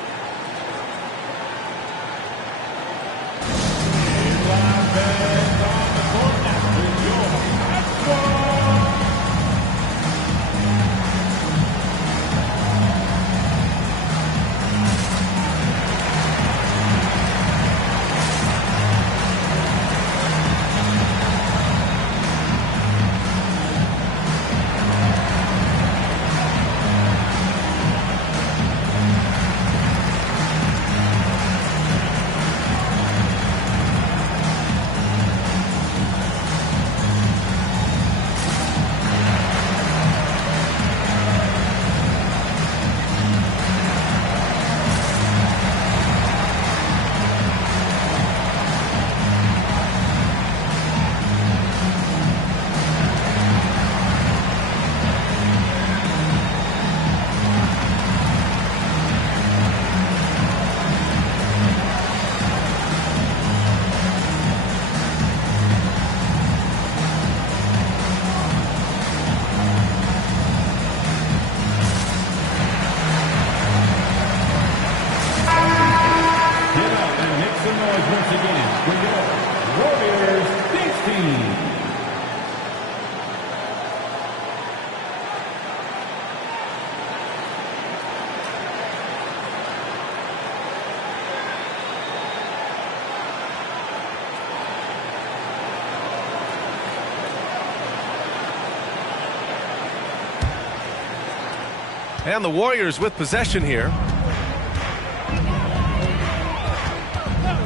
And the Warriors with possession here.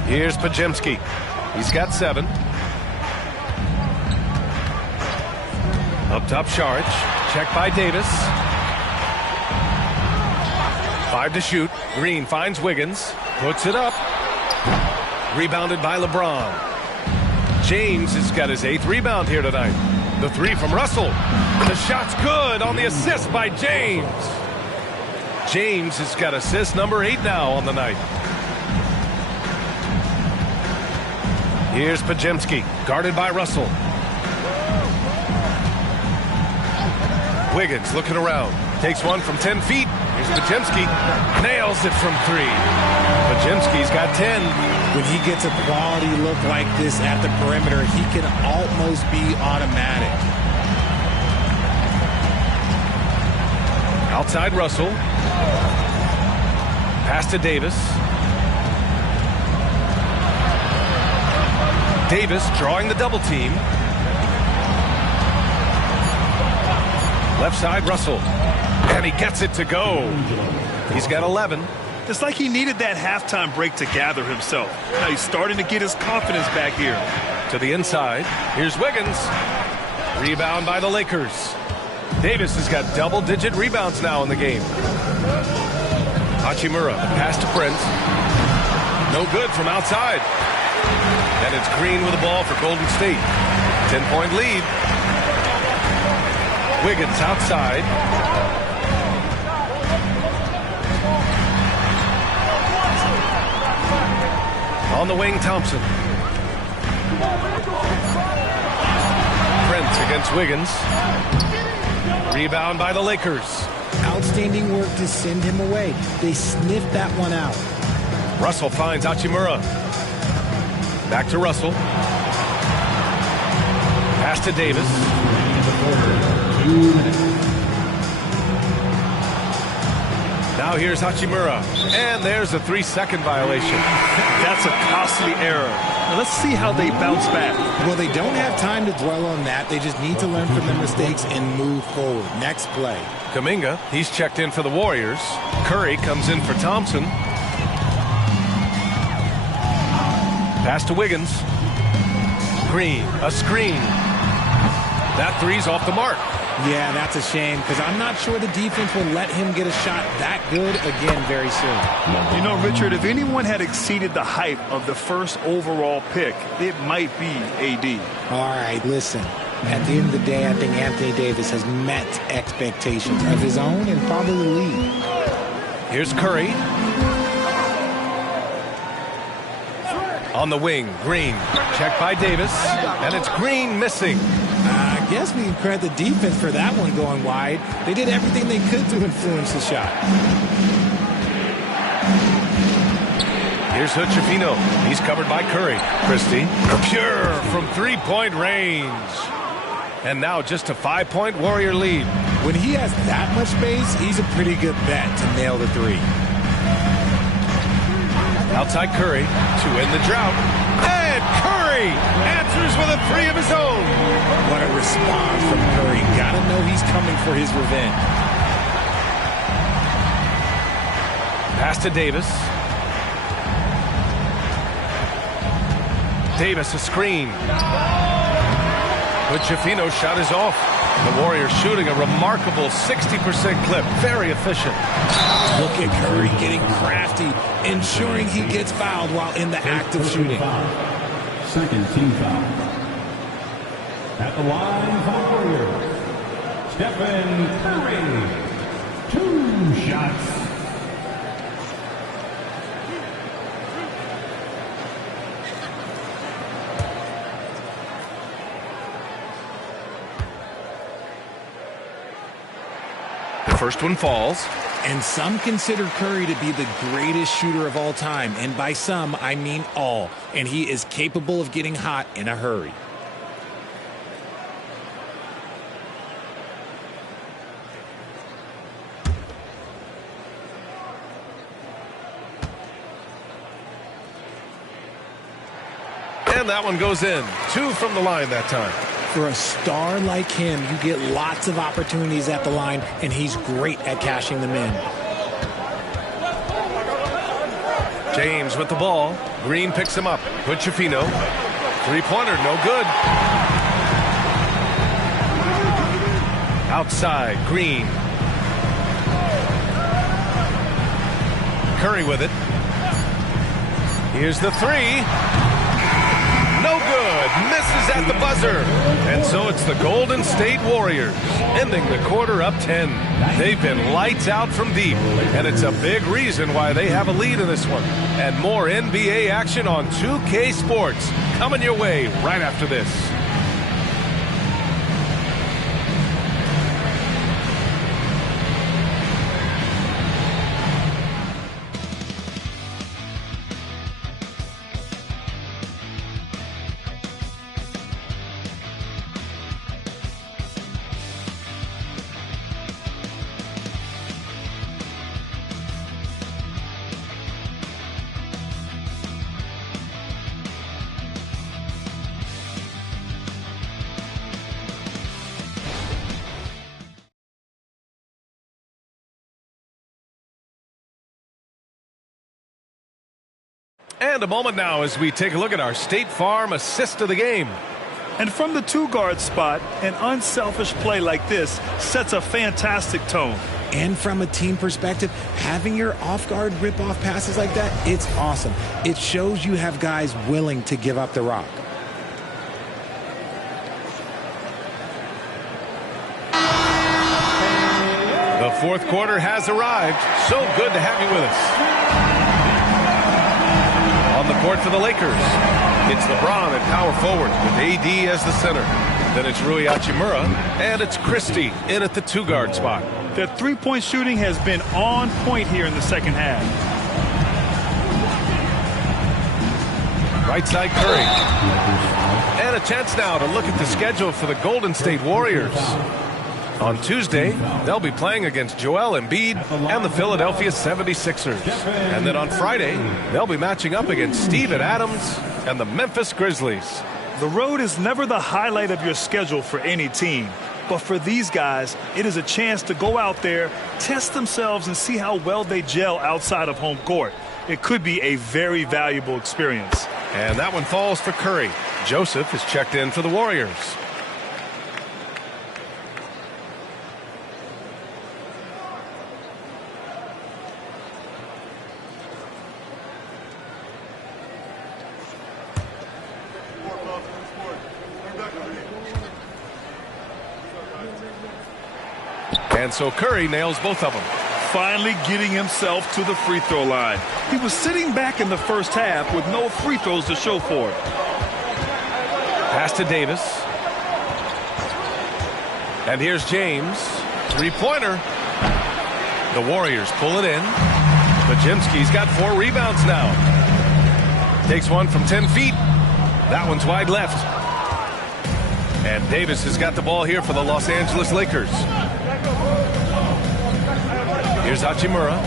Here's Pajemski. He's got 7. Up top, Saric. Checked by Davis. 5 to shoot. Green finds Wiggins. Puts it up. Rebounded by LeBron. James has got his 8th rebound here tonight. The 3 from Russell. The shot's good on the assist by James. James has got assist number 8 now on the night. Here's Pajemski, guarded by Russell. Wiggins looking around. Takes one from 10 feet. Here's Pajemski. Nails it from 3. Pajemski's got 10. When he gets a quality look like this at the perimeter, he can almost be automatic. Outside Russell. Pass to Davis. Davis drawing the double team. Left side Russell. And he gets it to go. He's got 11. It's like he needed that halftime break to gather himself. Now he's starting to get his confidence back here. To the inside. Here's Wiggins. Rebound by the Lakers. Davis has got double-digit rebounds now in the game. Hachimura, pass to Prince. No good from outside. And it's Green with the ball for Golden State. 10-point lead. Wiggins outside. On the wing, Thompson. Prince against Wiggins. Rebound by the Lakers. Outstanding work to send him away. They sniffed that one out. Russell finds Hachimura. Back to Russell. Pass to Davis. Now here's Hachimura. And there's a 3-second violation. That's a costly error. Now let's see how they bounce back. Well, they don't have time to dwell on that. They just need to learn from their mistakes and move forward. Next play. Kuminga, he's checked in for the Warriors. Curry comes in for Thompson. Pass to Wiggins. Green, a screen. That 3's off the mark. Yeah, that's a shame because I'm not sure the defense will let him get a shot that good again very soon. You know, Richard, if anyone had exceeded the hype of the first overall pick, it might be AD. All right, listen. At the end of the day, I think Anthony Davis has met expectations of his own and probably the league. Here's Curry. On the wing, Green. Checked by Davis. And it's Green missing. I guess we can credit the defense for that one going wide. They did everything they could to influence the shot. Here's Hood-Schifino. He's covered by Curry. Christie. Pure from 3-point range. And now just a 5-point Warrior lead. When he has that much space, he's a pretty good bet to nail the 3. Outside Curry to end the drought. And Curry answers with a 3 of his own. What a response from Curry. Gotta know he's coming for his revenge. Pass to Davis. Davis a screen. Hood-Schifino shot is off. The Warriors shooting a remarkable 60% clip. Very efficient. Look at Curry getting crafty, ensuring he gets fouled while in the act of shooting. Second team foul. At the line for the Warriors, Stephen Curry. 2 shots. The first one falls. And some consider Curry to be the greatest shooter of all time. And by some, I mean all. And he is capable of getting hot in a hurry. And that one goes in. 2 from the line that time. For a star like him, you get lots of opportunities at the line, and he's great at cashing them in. James with the ball. Green picks him up. Butchafino. Three-pointer, no good. Outside, Green. Curry with it. Here's the three. No good. Misses at the buzzer. And so it's the Golden State Warriors ending the quarter up 10. They've been lights out from deep, and it's a big reason why they have a lead in this one. And more NBA action on 2K Sports coming your way right after this. And a moment now as we take a look at our State Farm assist of the game. And from the two-guard spot, an unselfish play like this sets a fantastic tone. And from a team perspective, having your off-guard rip-off passes like that, it's awesome. It shows you have guys willing to give up the rock. The fourth quarter has arrived. So good to have you with us. On the court for the Lakers, it's LeBron at power forward with AD as the center. Then it's Rui Hachimura, and it's Christie in at the two-guard spot. Their three-point shooting has been on point here in the second half. Right side Curry. And a chance now to look at the schedule for the Golden State Warriors. On Tuesday, they'll be playing against Joel Embiid and the Philadelphia 76ers. And then on Friday, they'll be matching up against Steven Adams and the Memphis Grizzlies. The road is never the highlight of your schedule for any team. But for these guys, it is a chance to go out there, test themselves, and see how well they gel outside of home court. It could be a very valuable experience. And that one falls for Curry. Joseph is checked in for the Warriors. And so Curry nails both of them. Finally getting himself to the free throw line. He was sitting back in the first half with no free throws to show for it. Pass to Davis. And here's James. Three-pointer. The Warriors pull it in. Bajemski's got 4 rebounds now. Takes one from 10 feet. That one's wide left. And Davis has got the ball here for the Los Angeles Lakers. Here's Hachimura.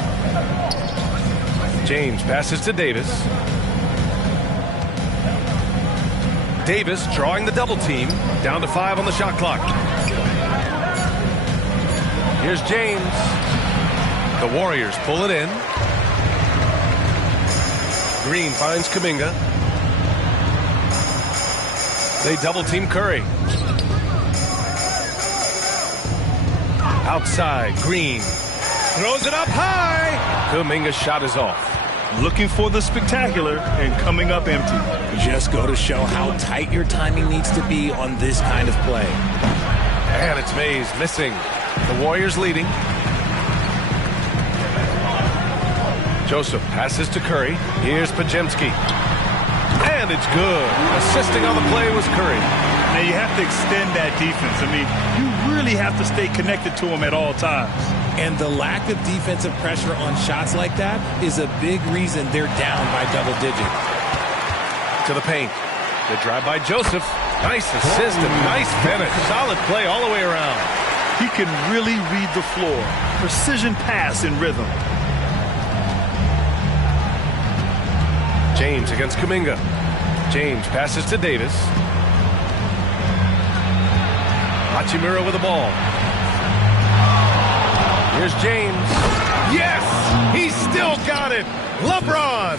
James passes to Davis. Davis drawing the double team. Down to 5 on the shot clock. Here's James. The Warriors pull it in. Green finds Kuminga. They double team Curry. Outside, Green. Throws it up high. Kuminga's shot is off. Looking for the spectacular and coming up empty. Just go to show how tight your timing needs to be on this kind of play. And it's Mays missing. The Warriors leading. Joseph passes to Curry. Here's Bajemski. And it's good. Assisting on the play was Curry. Now you have to extend that defense. I mean, you really have to stay connected to him at all times. And the lack of defensive pressure on shots like that is a big reason they're down by double digits. To the paint. The drive by Joseph. Nice assist and nice finish. Solid play all the way around. He can really read the floor. Precision pass in rhythm. James against Kuminga. James passes to Davis. Hachimura with the ball. Here's James. Yes! He's still got it! LeBron!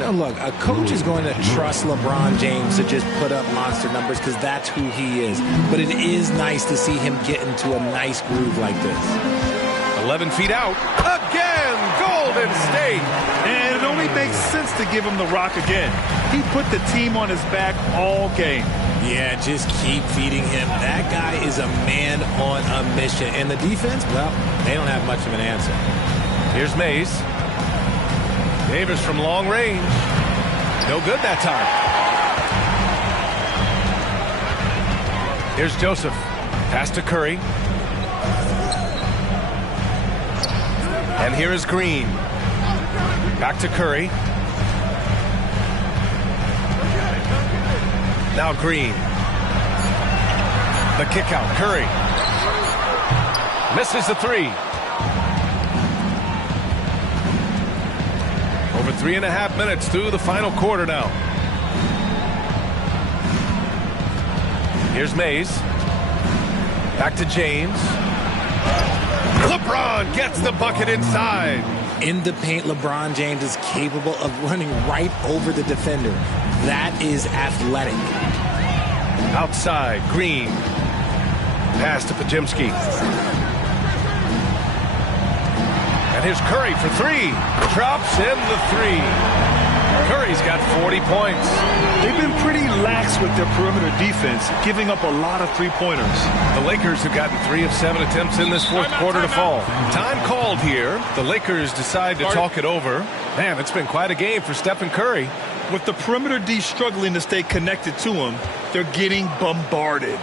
Now look, a coach is going to trust LeBron James to just put up monster numbers because that's who he is. But it is nice to see him get into a nice groove like this. 11 feet out. Again! Golden State! And it only makes sense to give him the rock again. He put the team on his back all game. Yeah, just keep feeding him. That guy is a man on a mission. And the defense, well, they don't have much of an answer. Here's Mays. Davis from long range. No good that time. Here's Joseph. Pass to Curry. And here is Green. Back to Curry. Now Green. The kick out. Curry. Misses the three. Over 3.5 minutes through the final quarter now. Here's Mays. Back to James. LeBron gets the bucket inside. In the paint, LeBron James is capable of running right over the defender. That is athletic. Outside, Green. Pass to Pajimski. And here's Curry for three. Drops in the three. Curry's got 40 points. They've been pretty lax with their perimeter defense, giving up a lot of three-pointers. The Lakers have gotten 3 of 7 attempts in this fourth quarter to fall. Time called here. The Lakers decide to talk it over. Man, it's been quite a game for Stephen Curry. With the perimeter D struggling to stay connected to him, they're getting bombarded.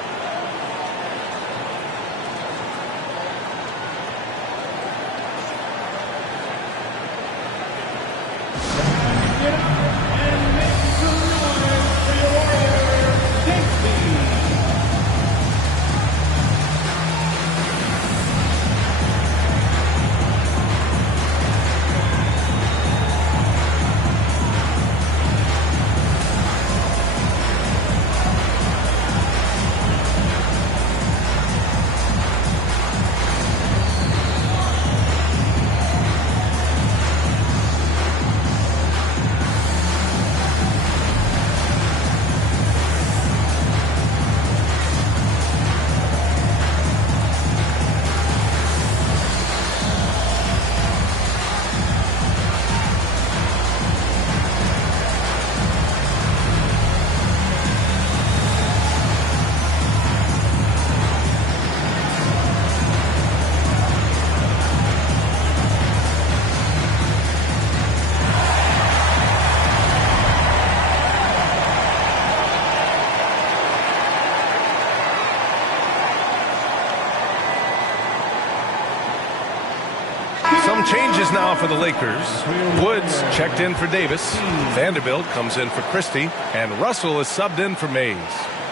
Some changes now for the Lakers. Woods checked in for Davis. Vanderbilt comes in for Christie. And Russell is subbed in for Mays.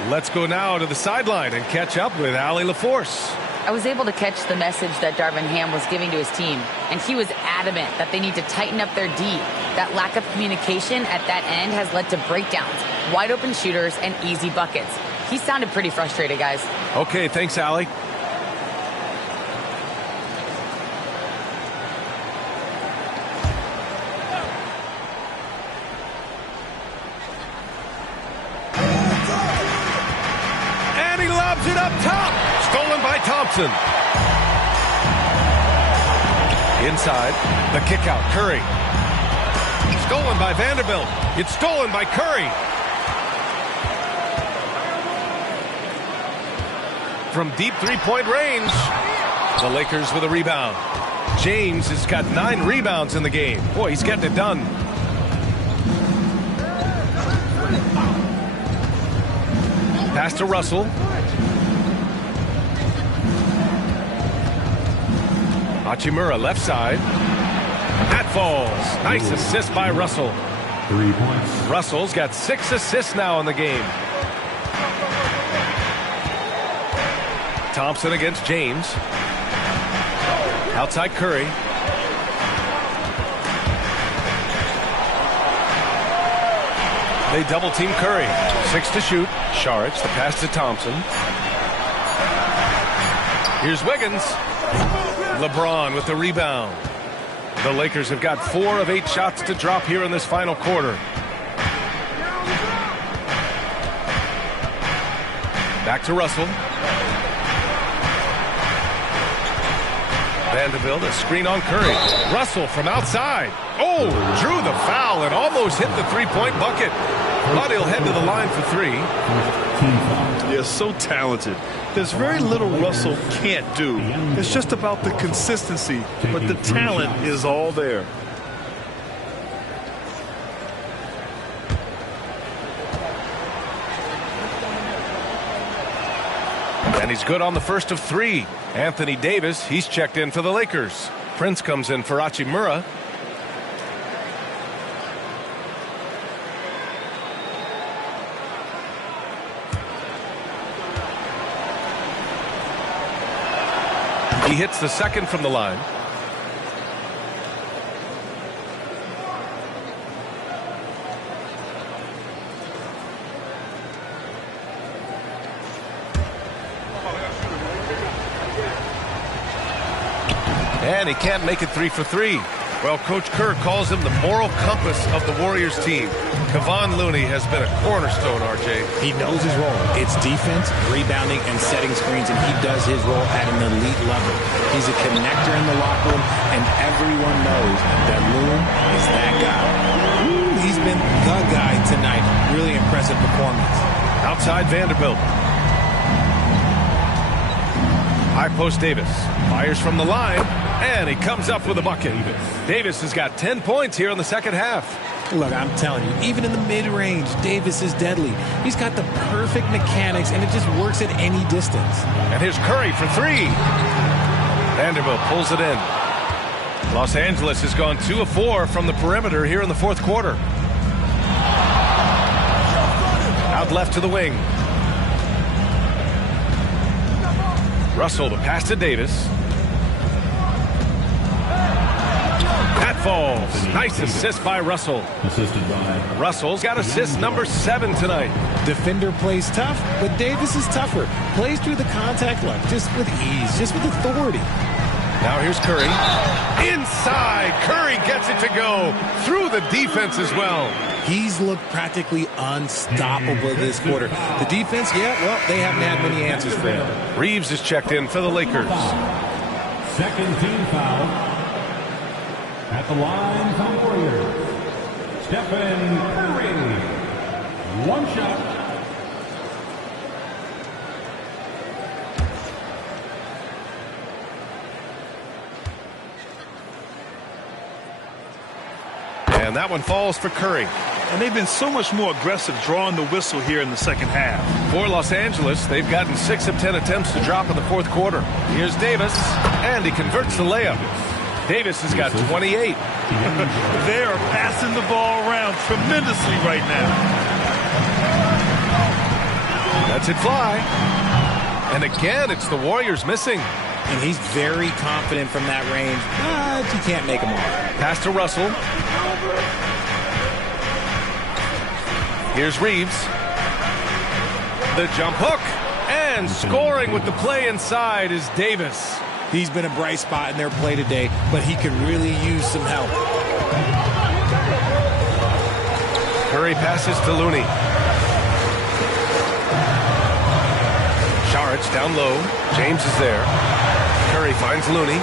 Let's go now to the sideline and catch up with Allie LaForce. I was able to catch the message that Darvin Ham was giving to his team, and he was adamant that they need to tighten up their D. That lack of communication at that end has led to breakdowns, wide open shooters, and easy buckets. He sounded pretty frustrated, guys. Okay, thanks, Allie. And he lobs it up top. Stolen by Thompson. Inside, the kick out, Curry. Stolen by Vanderbilt. It's stolen by Curry. From deep three-point range, the Lakers with a rebound. James has got 9 rebounds in the game. Boy, he's getting it done. Pass to Russell. Hachimura left side. That falls. Nice assist by Russell. 3 points. Russell's got 6 assists now in the game. Thompson against James. Outside Curry. They double team Curry. 6 to shoot. Saric, the pass to Thompson. Here's Wiggins. LeBron with the rebound. The Lakers have got 4 of 8 shots to drop here in this final quarter. Back to Russell. Vanderbilt, a screen on Curry. Russell from outside. Oh, drew the foul and almost hit the three-point bucket. But he'll head to the line for 3. Yeah, so talented. There's very little Russell can't do. It's just about the consistency, but the talent is all there. And he's good on the first of 3. Anthony Davis, he's checked in for the Lakers. Prince comes in for Hachimura. He hits the second from the line. And he can't make it 3 for 3. Well, Coach Kerr calls him the moral compass of the Warriors team. Kevon Looney has been a cornerstone, RJ. He knows his role. It's defense, rebounding, and setting screens, and he does his role at an elite level. He's a connector in the locker room, and everyone knows that Loon is that guy. Ooh, he's been the guy tonight. Really impressive performance. Outside Vanderbilt. High post Davis. Fires from the line, and he comes up with a bucket. Davis has got 10 points here in the second half. Look, I'm telling you, even in the mid-range, Davis is deadly. He's got the perfect mechanics, and it just works at any distance. And here's Curry for 3. Vanderbilt pulls it in. Los Angeles has gone 2 of 4 from the perimeter here in the fourth quarter. Out left to the wing. Russell, the pass to Davis. That falls. Nice assist by Russell. Assisted by Russell's got assist number 7 tonight. Defender plays tough, but Davis is tougher. Plays through the contact line just with ease, just with authority. Now here's Curry. Inside. Curry gets it to go. Through the defense as well. He's looked practically unstoppable this quarter. The defense, yeah, well, they haven't had many answers for him. Reeves is checked in for the Lakers. second team foul at the line for the Warriors. Stephen Curry. 1 shot. And that one falls for Curry. And they've been so much more aggressive drawing the whistle here in the second half. For Los Angeles, they've gotten 6 of 10 attempts to drop in the fourth quarter. Here's Davis, and he converts the layup. Davis has got 28. They are passing the ball around tremendously right now. Lets it fly. And again, it's the Warriors missing. And he's very confident from that range, but you can't make him off. Pass to Russell. Here's Reeves. The jump hook. And scoring with the play inside is Davis. He's been a bright spot in their play today, but he could really use some help. Curry passes to Looney. Saric down low. James is there. Curry finds Looney.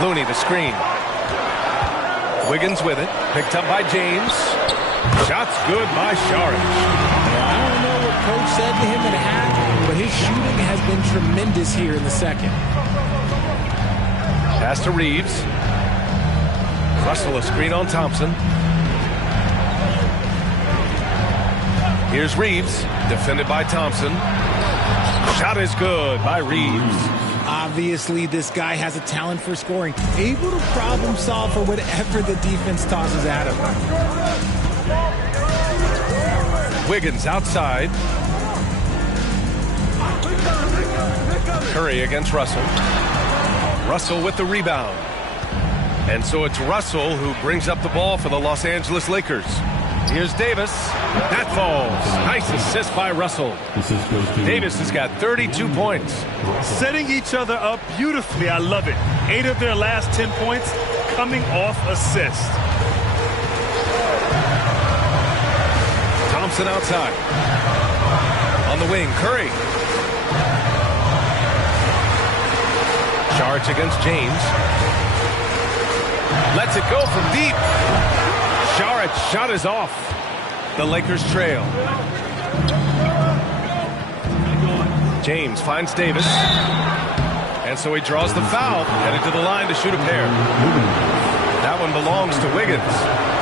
Looney the screen. Wiggins with it. Picked up by James. Shots good by Saric. I don't know what coach said to him at half, but his shooting has been tremendous here in the second. Pass to Reeves. Russell a screen on Thompson. Here's Reeves. Defended by Thompson. Shot is good by Reeves. Obviously, this guy has a talent for scoring, able to problem solve for whatever the defense tosses at him. Wiggins outside. Curry against Russell. Russell with the rebound. And so it's Russell who brings up the ball for the Los Angeles Lakers. Here's Davis. That falls. Nice assist by Russell. Davis has got 32 points. Setting each other up beautifully. I love it. 8 of their last 10 points coming off assist. Thompson outside. On the wing, Curry. Charge against James. Lets it go from deep. Sharic's shot is off. The Lakers trail. James finds Davis. And so he draws the foul. Headed to the line to shoot a pair. That one belongs to Wiggins.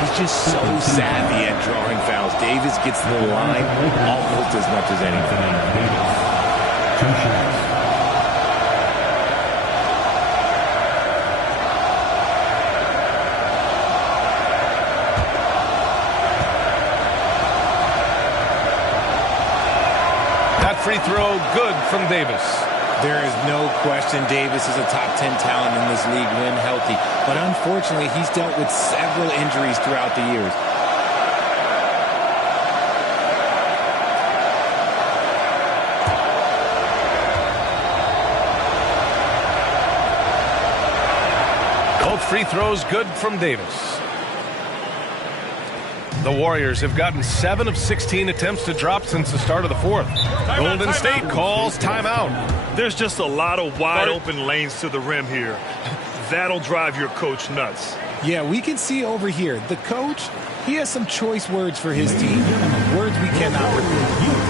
He's just so savvy at drawing fouls. Davis gets to the line almost as much as anything. 2 shots. That free throw good from Davis. There is no question Davis is a top 10 talent in this league when healthy. But unfortunately, he's dealt with several injuries throughout the years. Both free throws good from Davis. The Warriors have gotten 7 of 16 attempts to drop since the start of the fourth. Golden State calls timeout. There's just a lot of wide open lanes to the rim here. That'll drive your coach nuts. Yeah, we can see over here. The coach, he has some choice words for his team. Words we cannot repeat.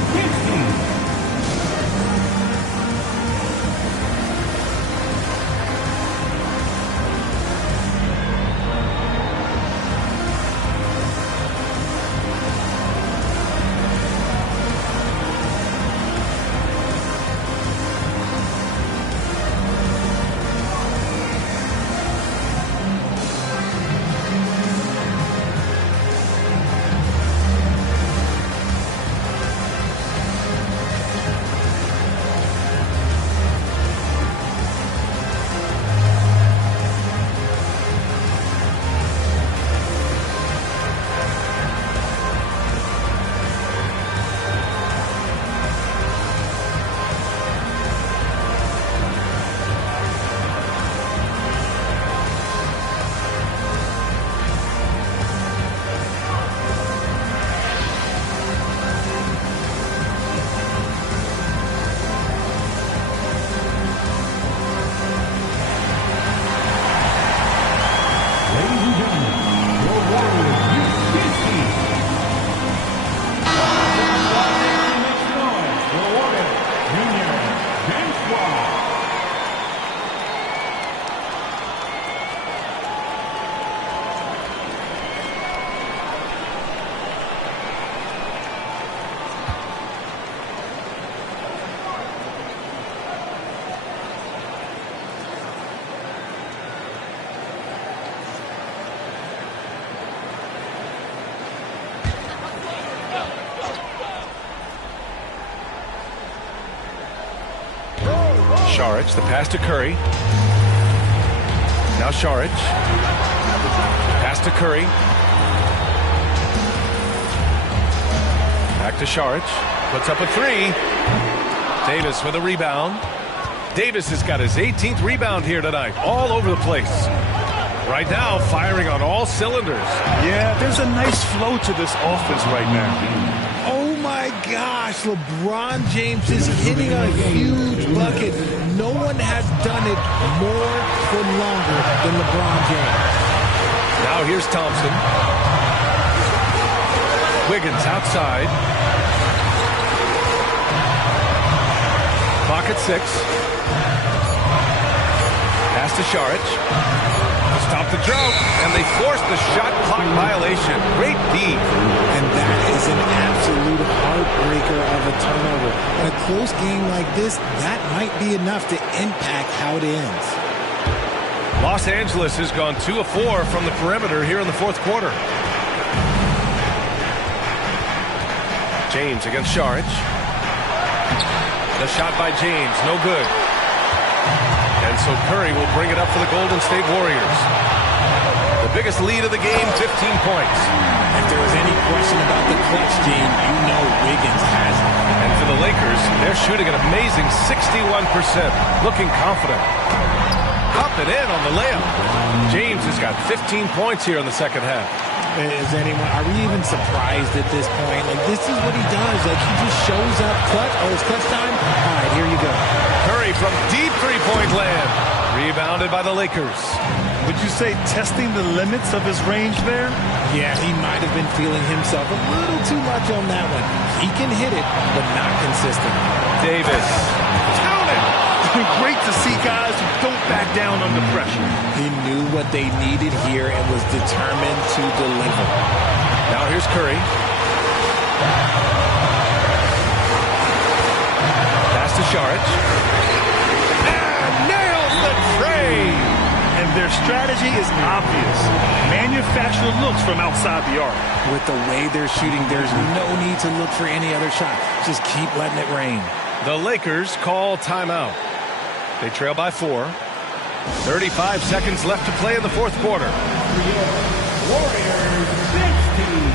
Saric, the pass to Curry. Now Saric. Pass to Curry. Back to Saric. Puts up a 3. Davis with a rebound. Davis has got his 18th rebound here tonight. All over the place. Right now, firing on all cylinders. Yeah, there's a nice flow to this offense right now. Oh my gosh, LeBron James is hitting a huge bucket. No one has done it more for longer than LeBron James. Now here's Thompson. Wiggins outside. Clock at 6. Pass to Saric. Stop the drought, and they force the shot clock violation. Great D. And that is an absolute heartbreaker of a turnover. In a close game like this, that might be enough to impact how it ends. Los Angeles has gone 2 of 4 from the perimeter here in the fourth quarter. James against Saric. The shot by James, no good. And so Curry will bring it up for the Golden State Warriors. The biggest lead of the game, 15 points. If there was any question about the clutch, Gene, you know Wiggins has it. And for the Lakers, they're shooting an amazing 61%, looking confident. Up and in on the layup. James has got 15 points here in the second half. Are we even surprised at this point? Like, this is what he does. Like, he just shows up clutch. Oh, it's clutch time? All right, here you go. Curry from deep three-point land. Rebounded by the Lakers. Would you say testing the limits of his range there? Yeah, he might have been feeling himself a little too much on that one. He can hit it, but not consistent. Davis. Count it! Great to see guys who don't back down under pressure. He knew what they needed here and was determined to deliver. Now here's Curry. Pass to Saric. And nails the tray! And their strategy is obvious. Manufacture looks from outside the arc. With the way they're shooting, there's no need to look for any other shot. Just keep letting it rain. The Lakers call timeout. They trail by 4. 35 seconds left to play in the fourth quarter. Warriors 16.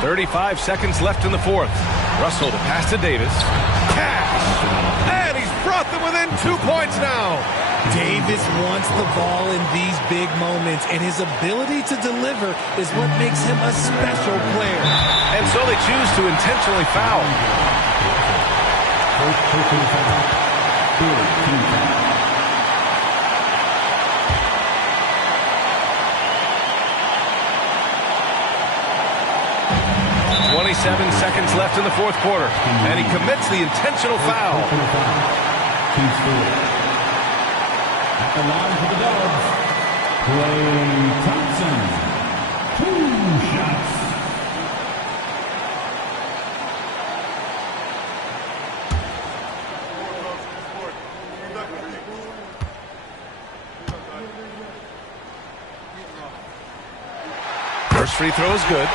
35 seconds left in the fourth. Russell to pass to Davis. Cash! And he's brought them within 2 points now. Davis wants the ball in these big moments, and his ability to deliver is what makes him a special player. And so they choose to intentionally foul. 27 seconds left in the fourth quarter, and he commits the intentional foul. At the line for the Dogs, Klay Thompson, 2 shots. First free throw is good,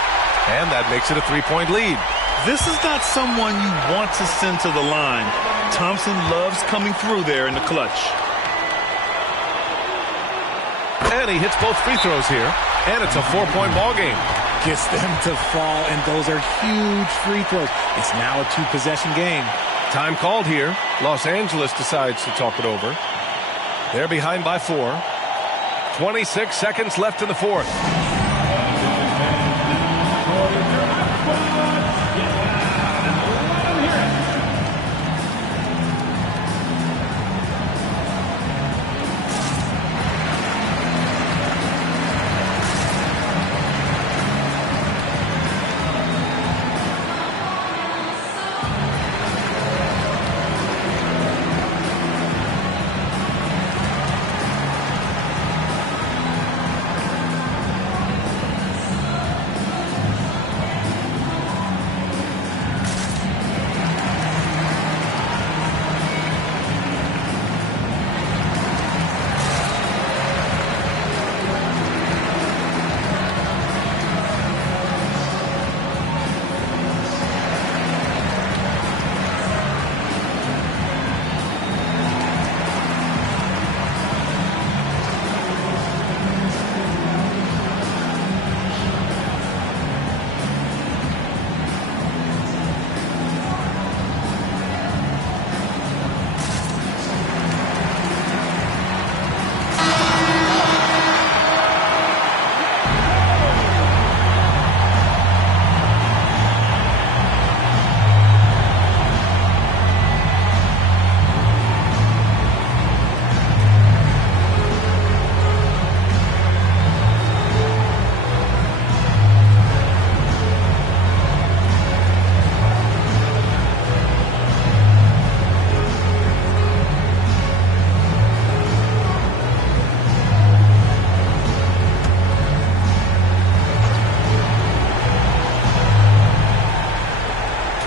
and that makes it a 3-point lead. This is not someone you want to send to the line. Thompson loves coming through there in the clutch. And he hits both free throws here, and it's a 4-point ball game. Gets them to fall, and those are huge free throws. It's now a 2-possession game. Time called here. Los Angeles decides to talk it over. They're behind by 4. 26 seconds left in the fourth.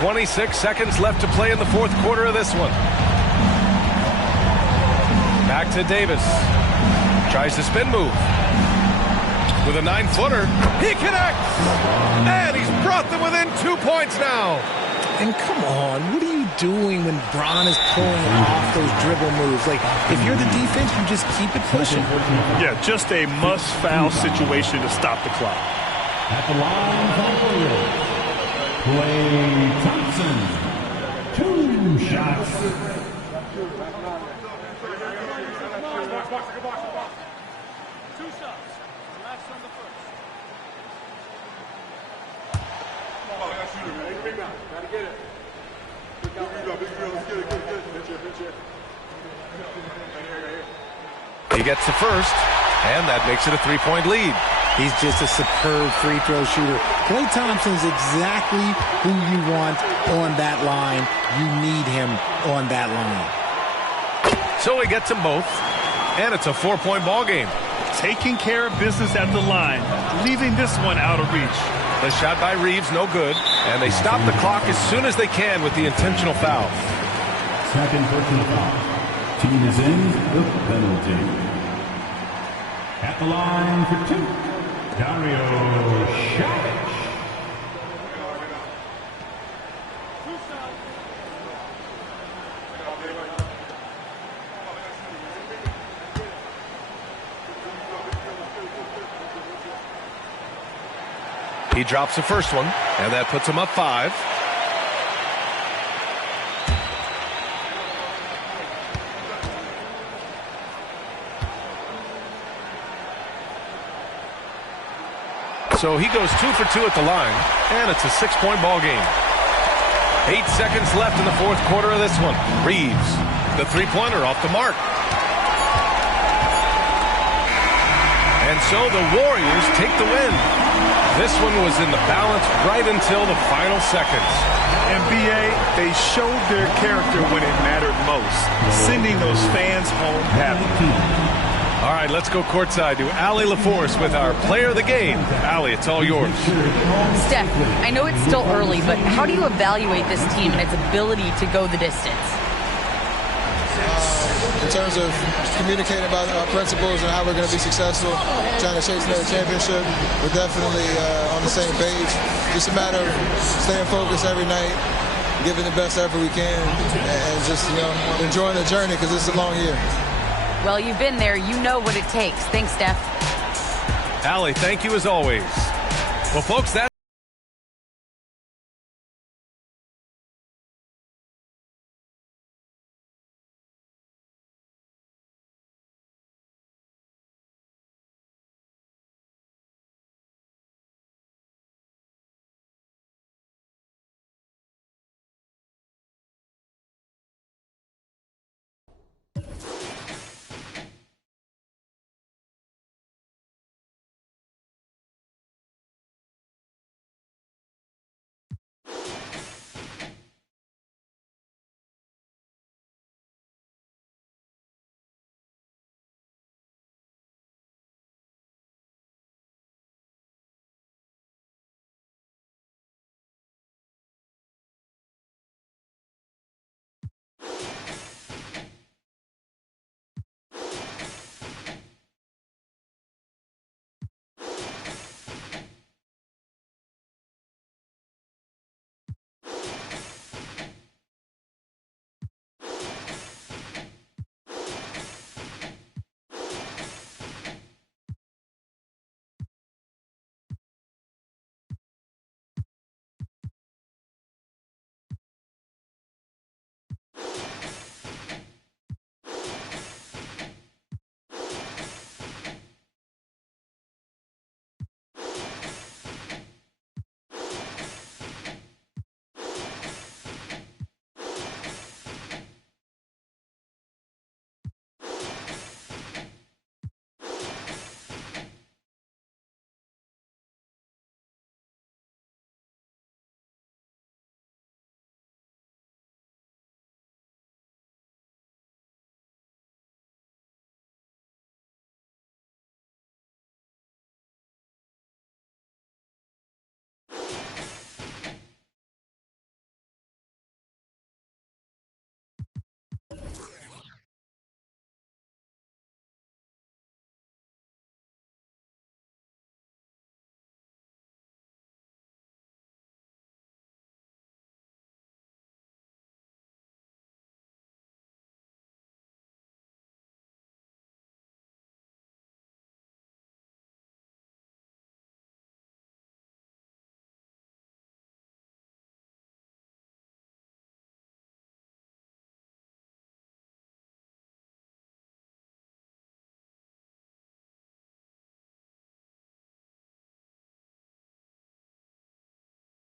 26 seconds left to play in the fourth quarter of this one. Back to Davis. Tries to spin move. With a 9-footer, he connects! And he's brought them within 2 points now. And come on, what are you doing when Bron is pulling off those dribble moves? Like, if you're the defense, you just keep it pushing. Yeah, just a must-foul situation to stop the clock. At the line, Clay Thompson. 2 shots. He gets the first, and that makes it a 3-point lead. He's just a superb free throw shooter. Klay Thompson's exactly who you want on that line. You need him on that line. So he gets them both, and it's a 4-point ball game. Taking care of business at the line, leaving this one out of reach. The shot by Reeves, no good, and they stop the clock as soon as they can with the intentional foul. Second personal foul. Team is in the penalty. At the line for 2, Dario Saric. He drops the first one, and that puts him up 5. So he goes 2 for 2 at the line, and it's a 6-point ball game. 8 seconds left in the fourth quarter of this one. Reeves, the three-pointer off the mark. And so the Warriors take the win. This one was in the balance right until the final seconds. And BA, they showed their character when it mattered most, sending those fans home happy. All right, let's go courtside to Allie LaForce with our player of the game. Allie, it's all yours. Steph, I know it's still early, but how do you evaluate this team and its ability to go the distance? In terms of communicating about our principles and how we're going to be successful, trying to chase another championship, we're definitely on the same page. Just a matter of staying focused every night, giving the best effort we can, and just enjoying the journey because it's a long year. Well, you've been there. You know what it takes. Thanks, Steph. Allie, thank you as always. Well, folks, that's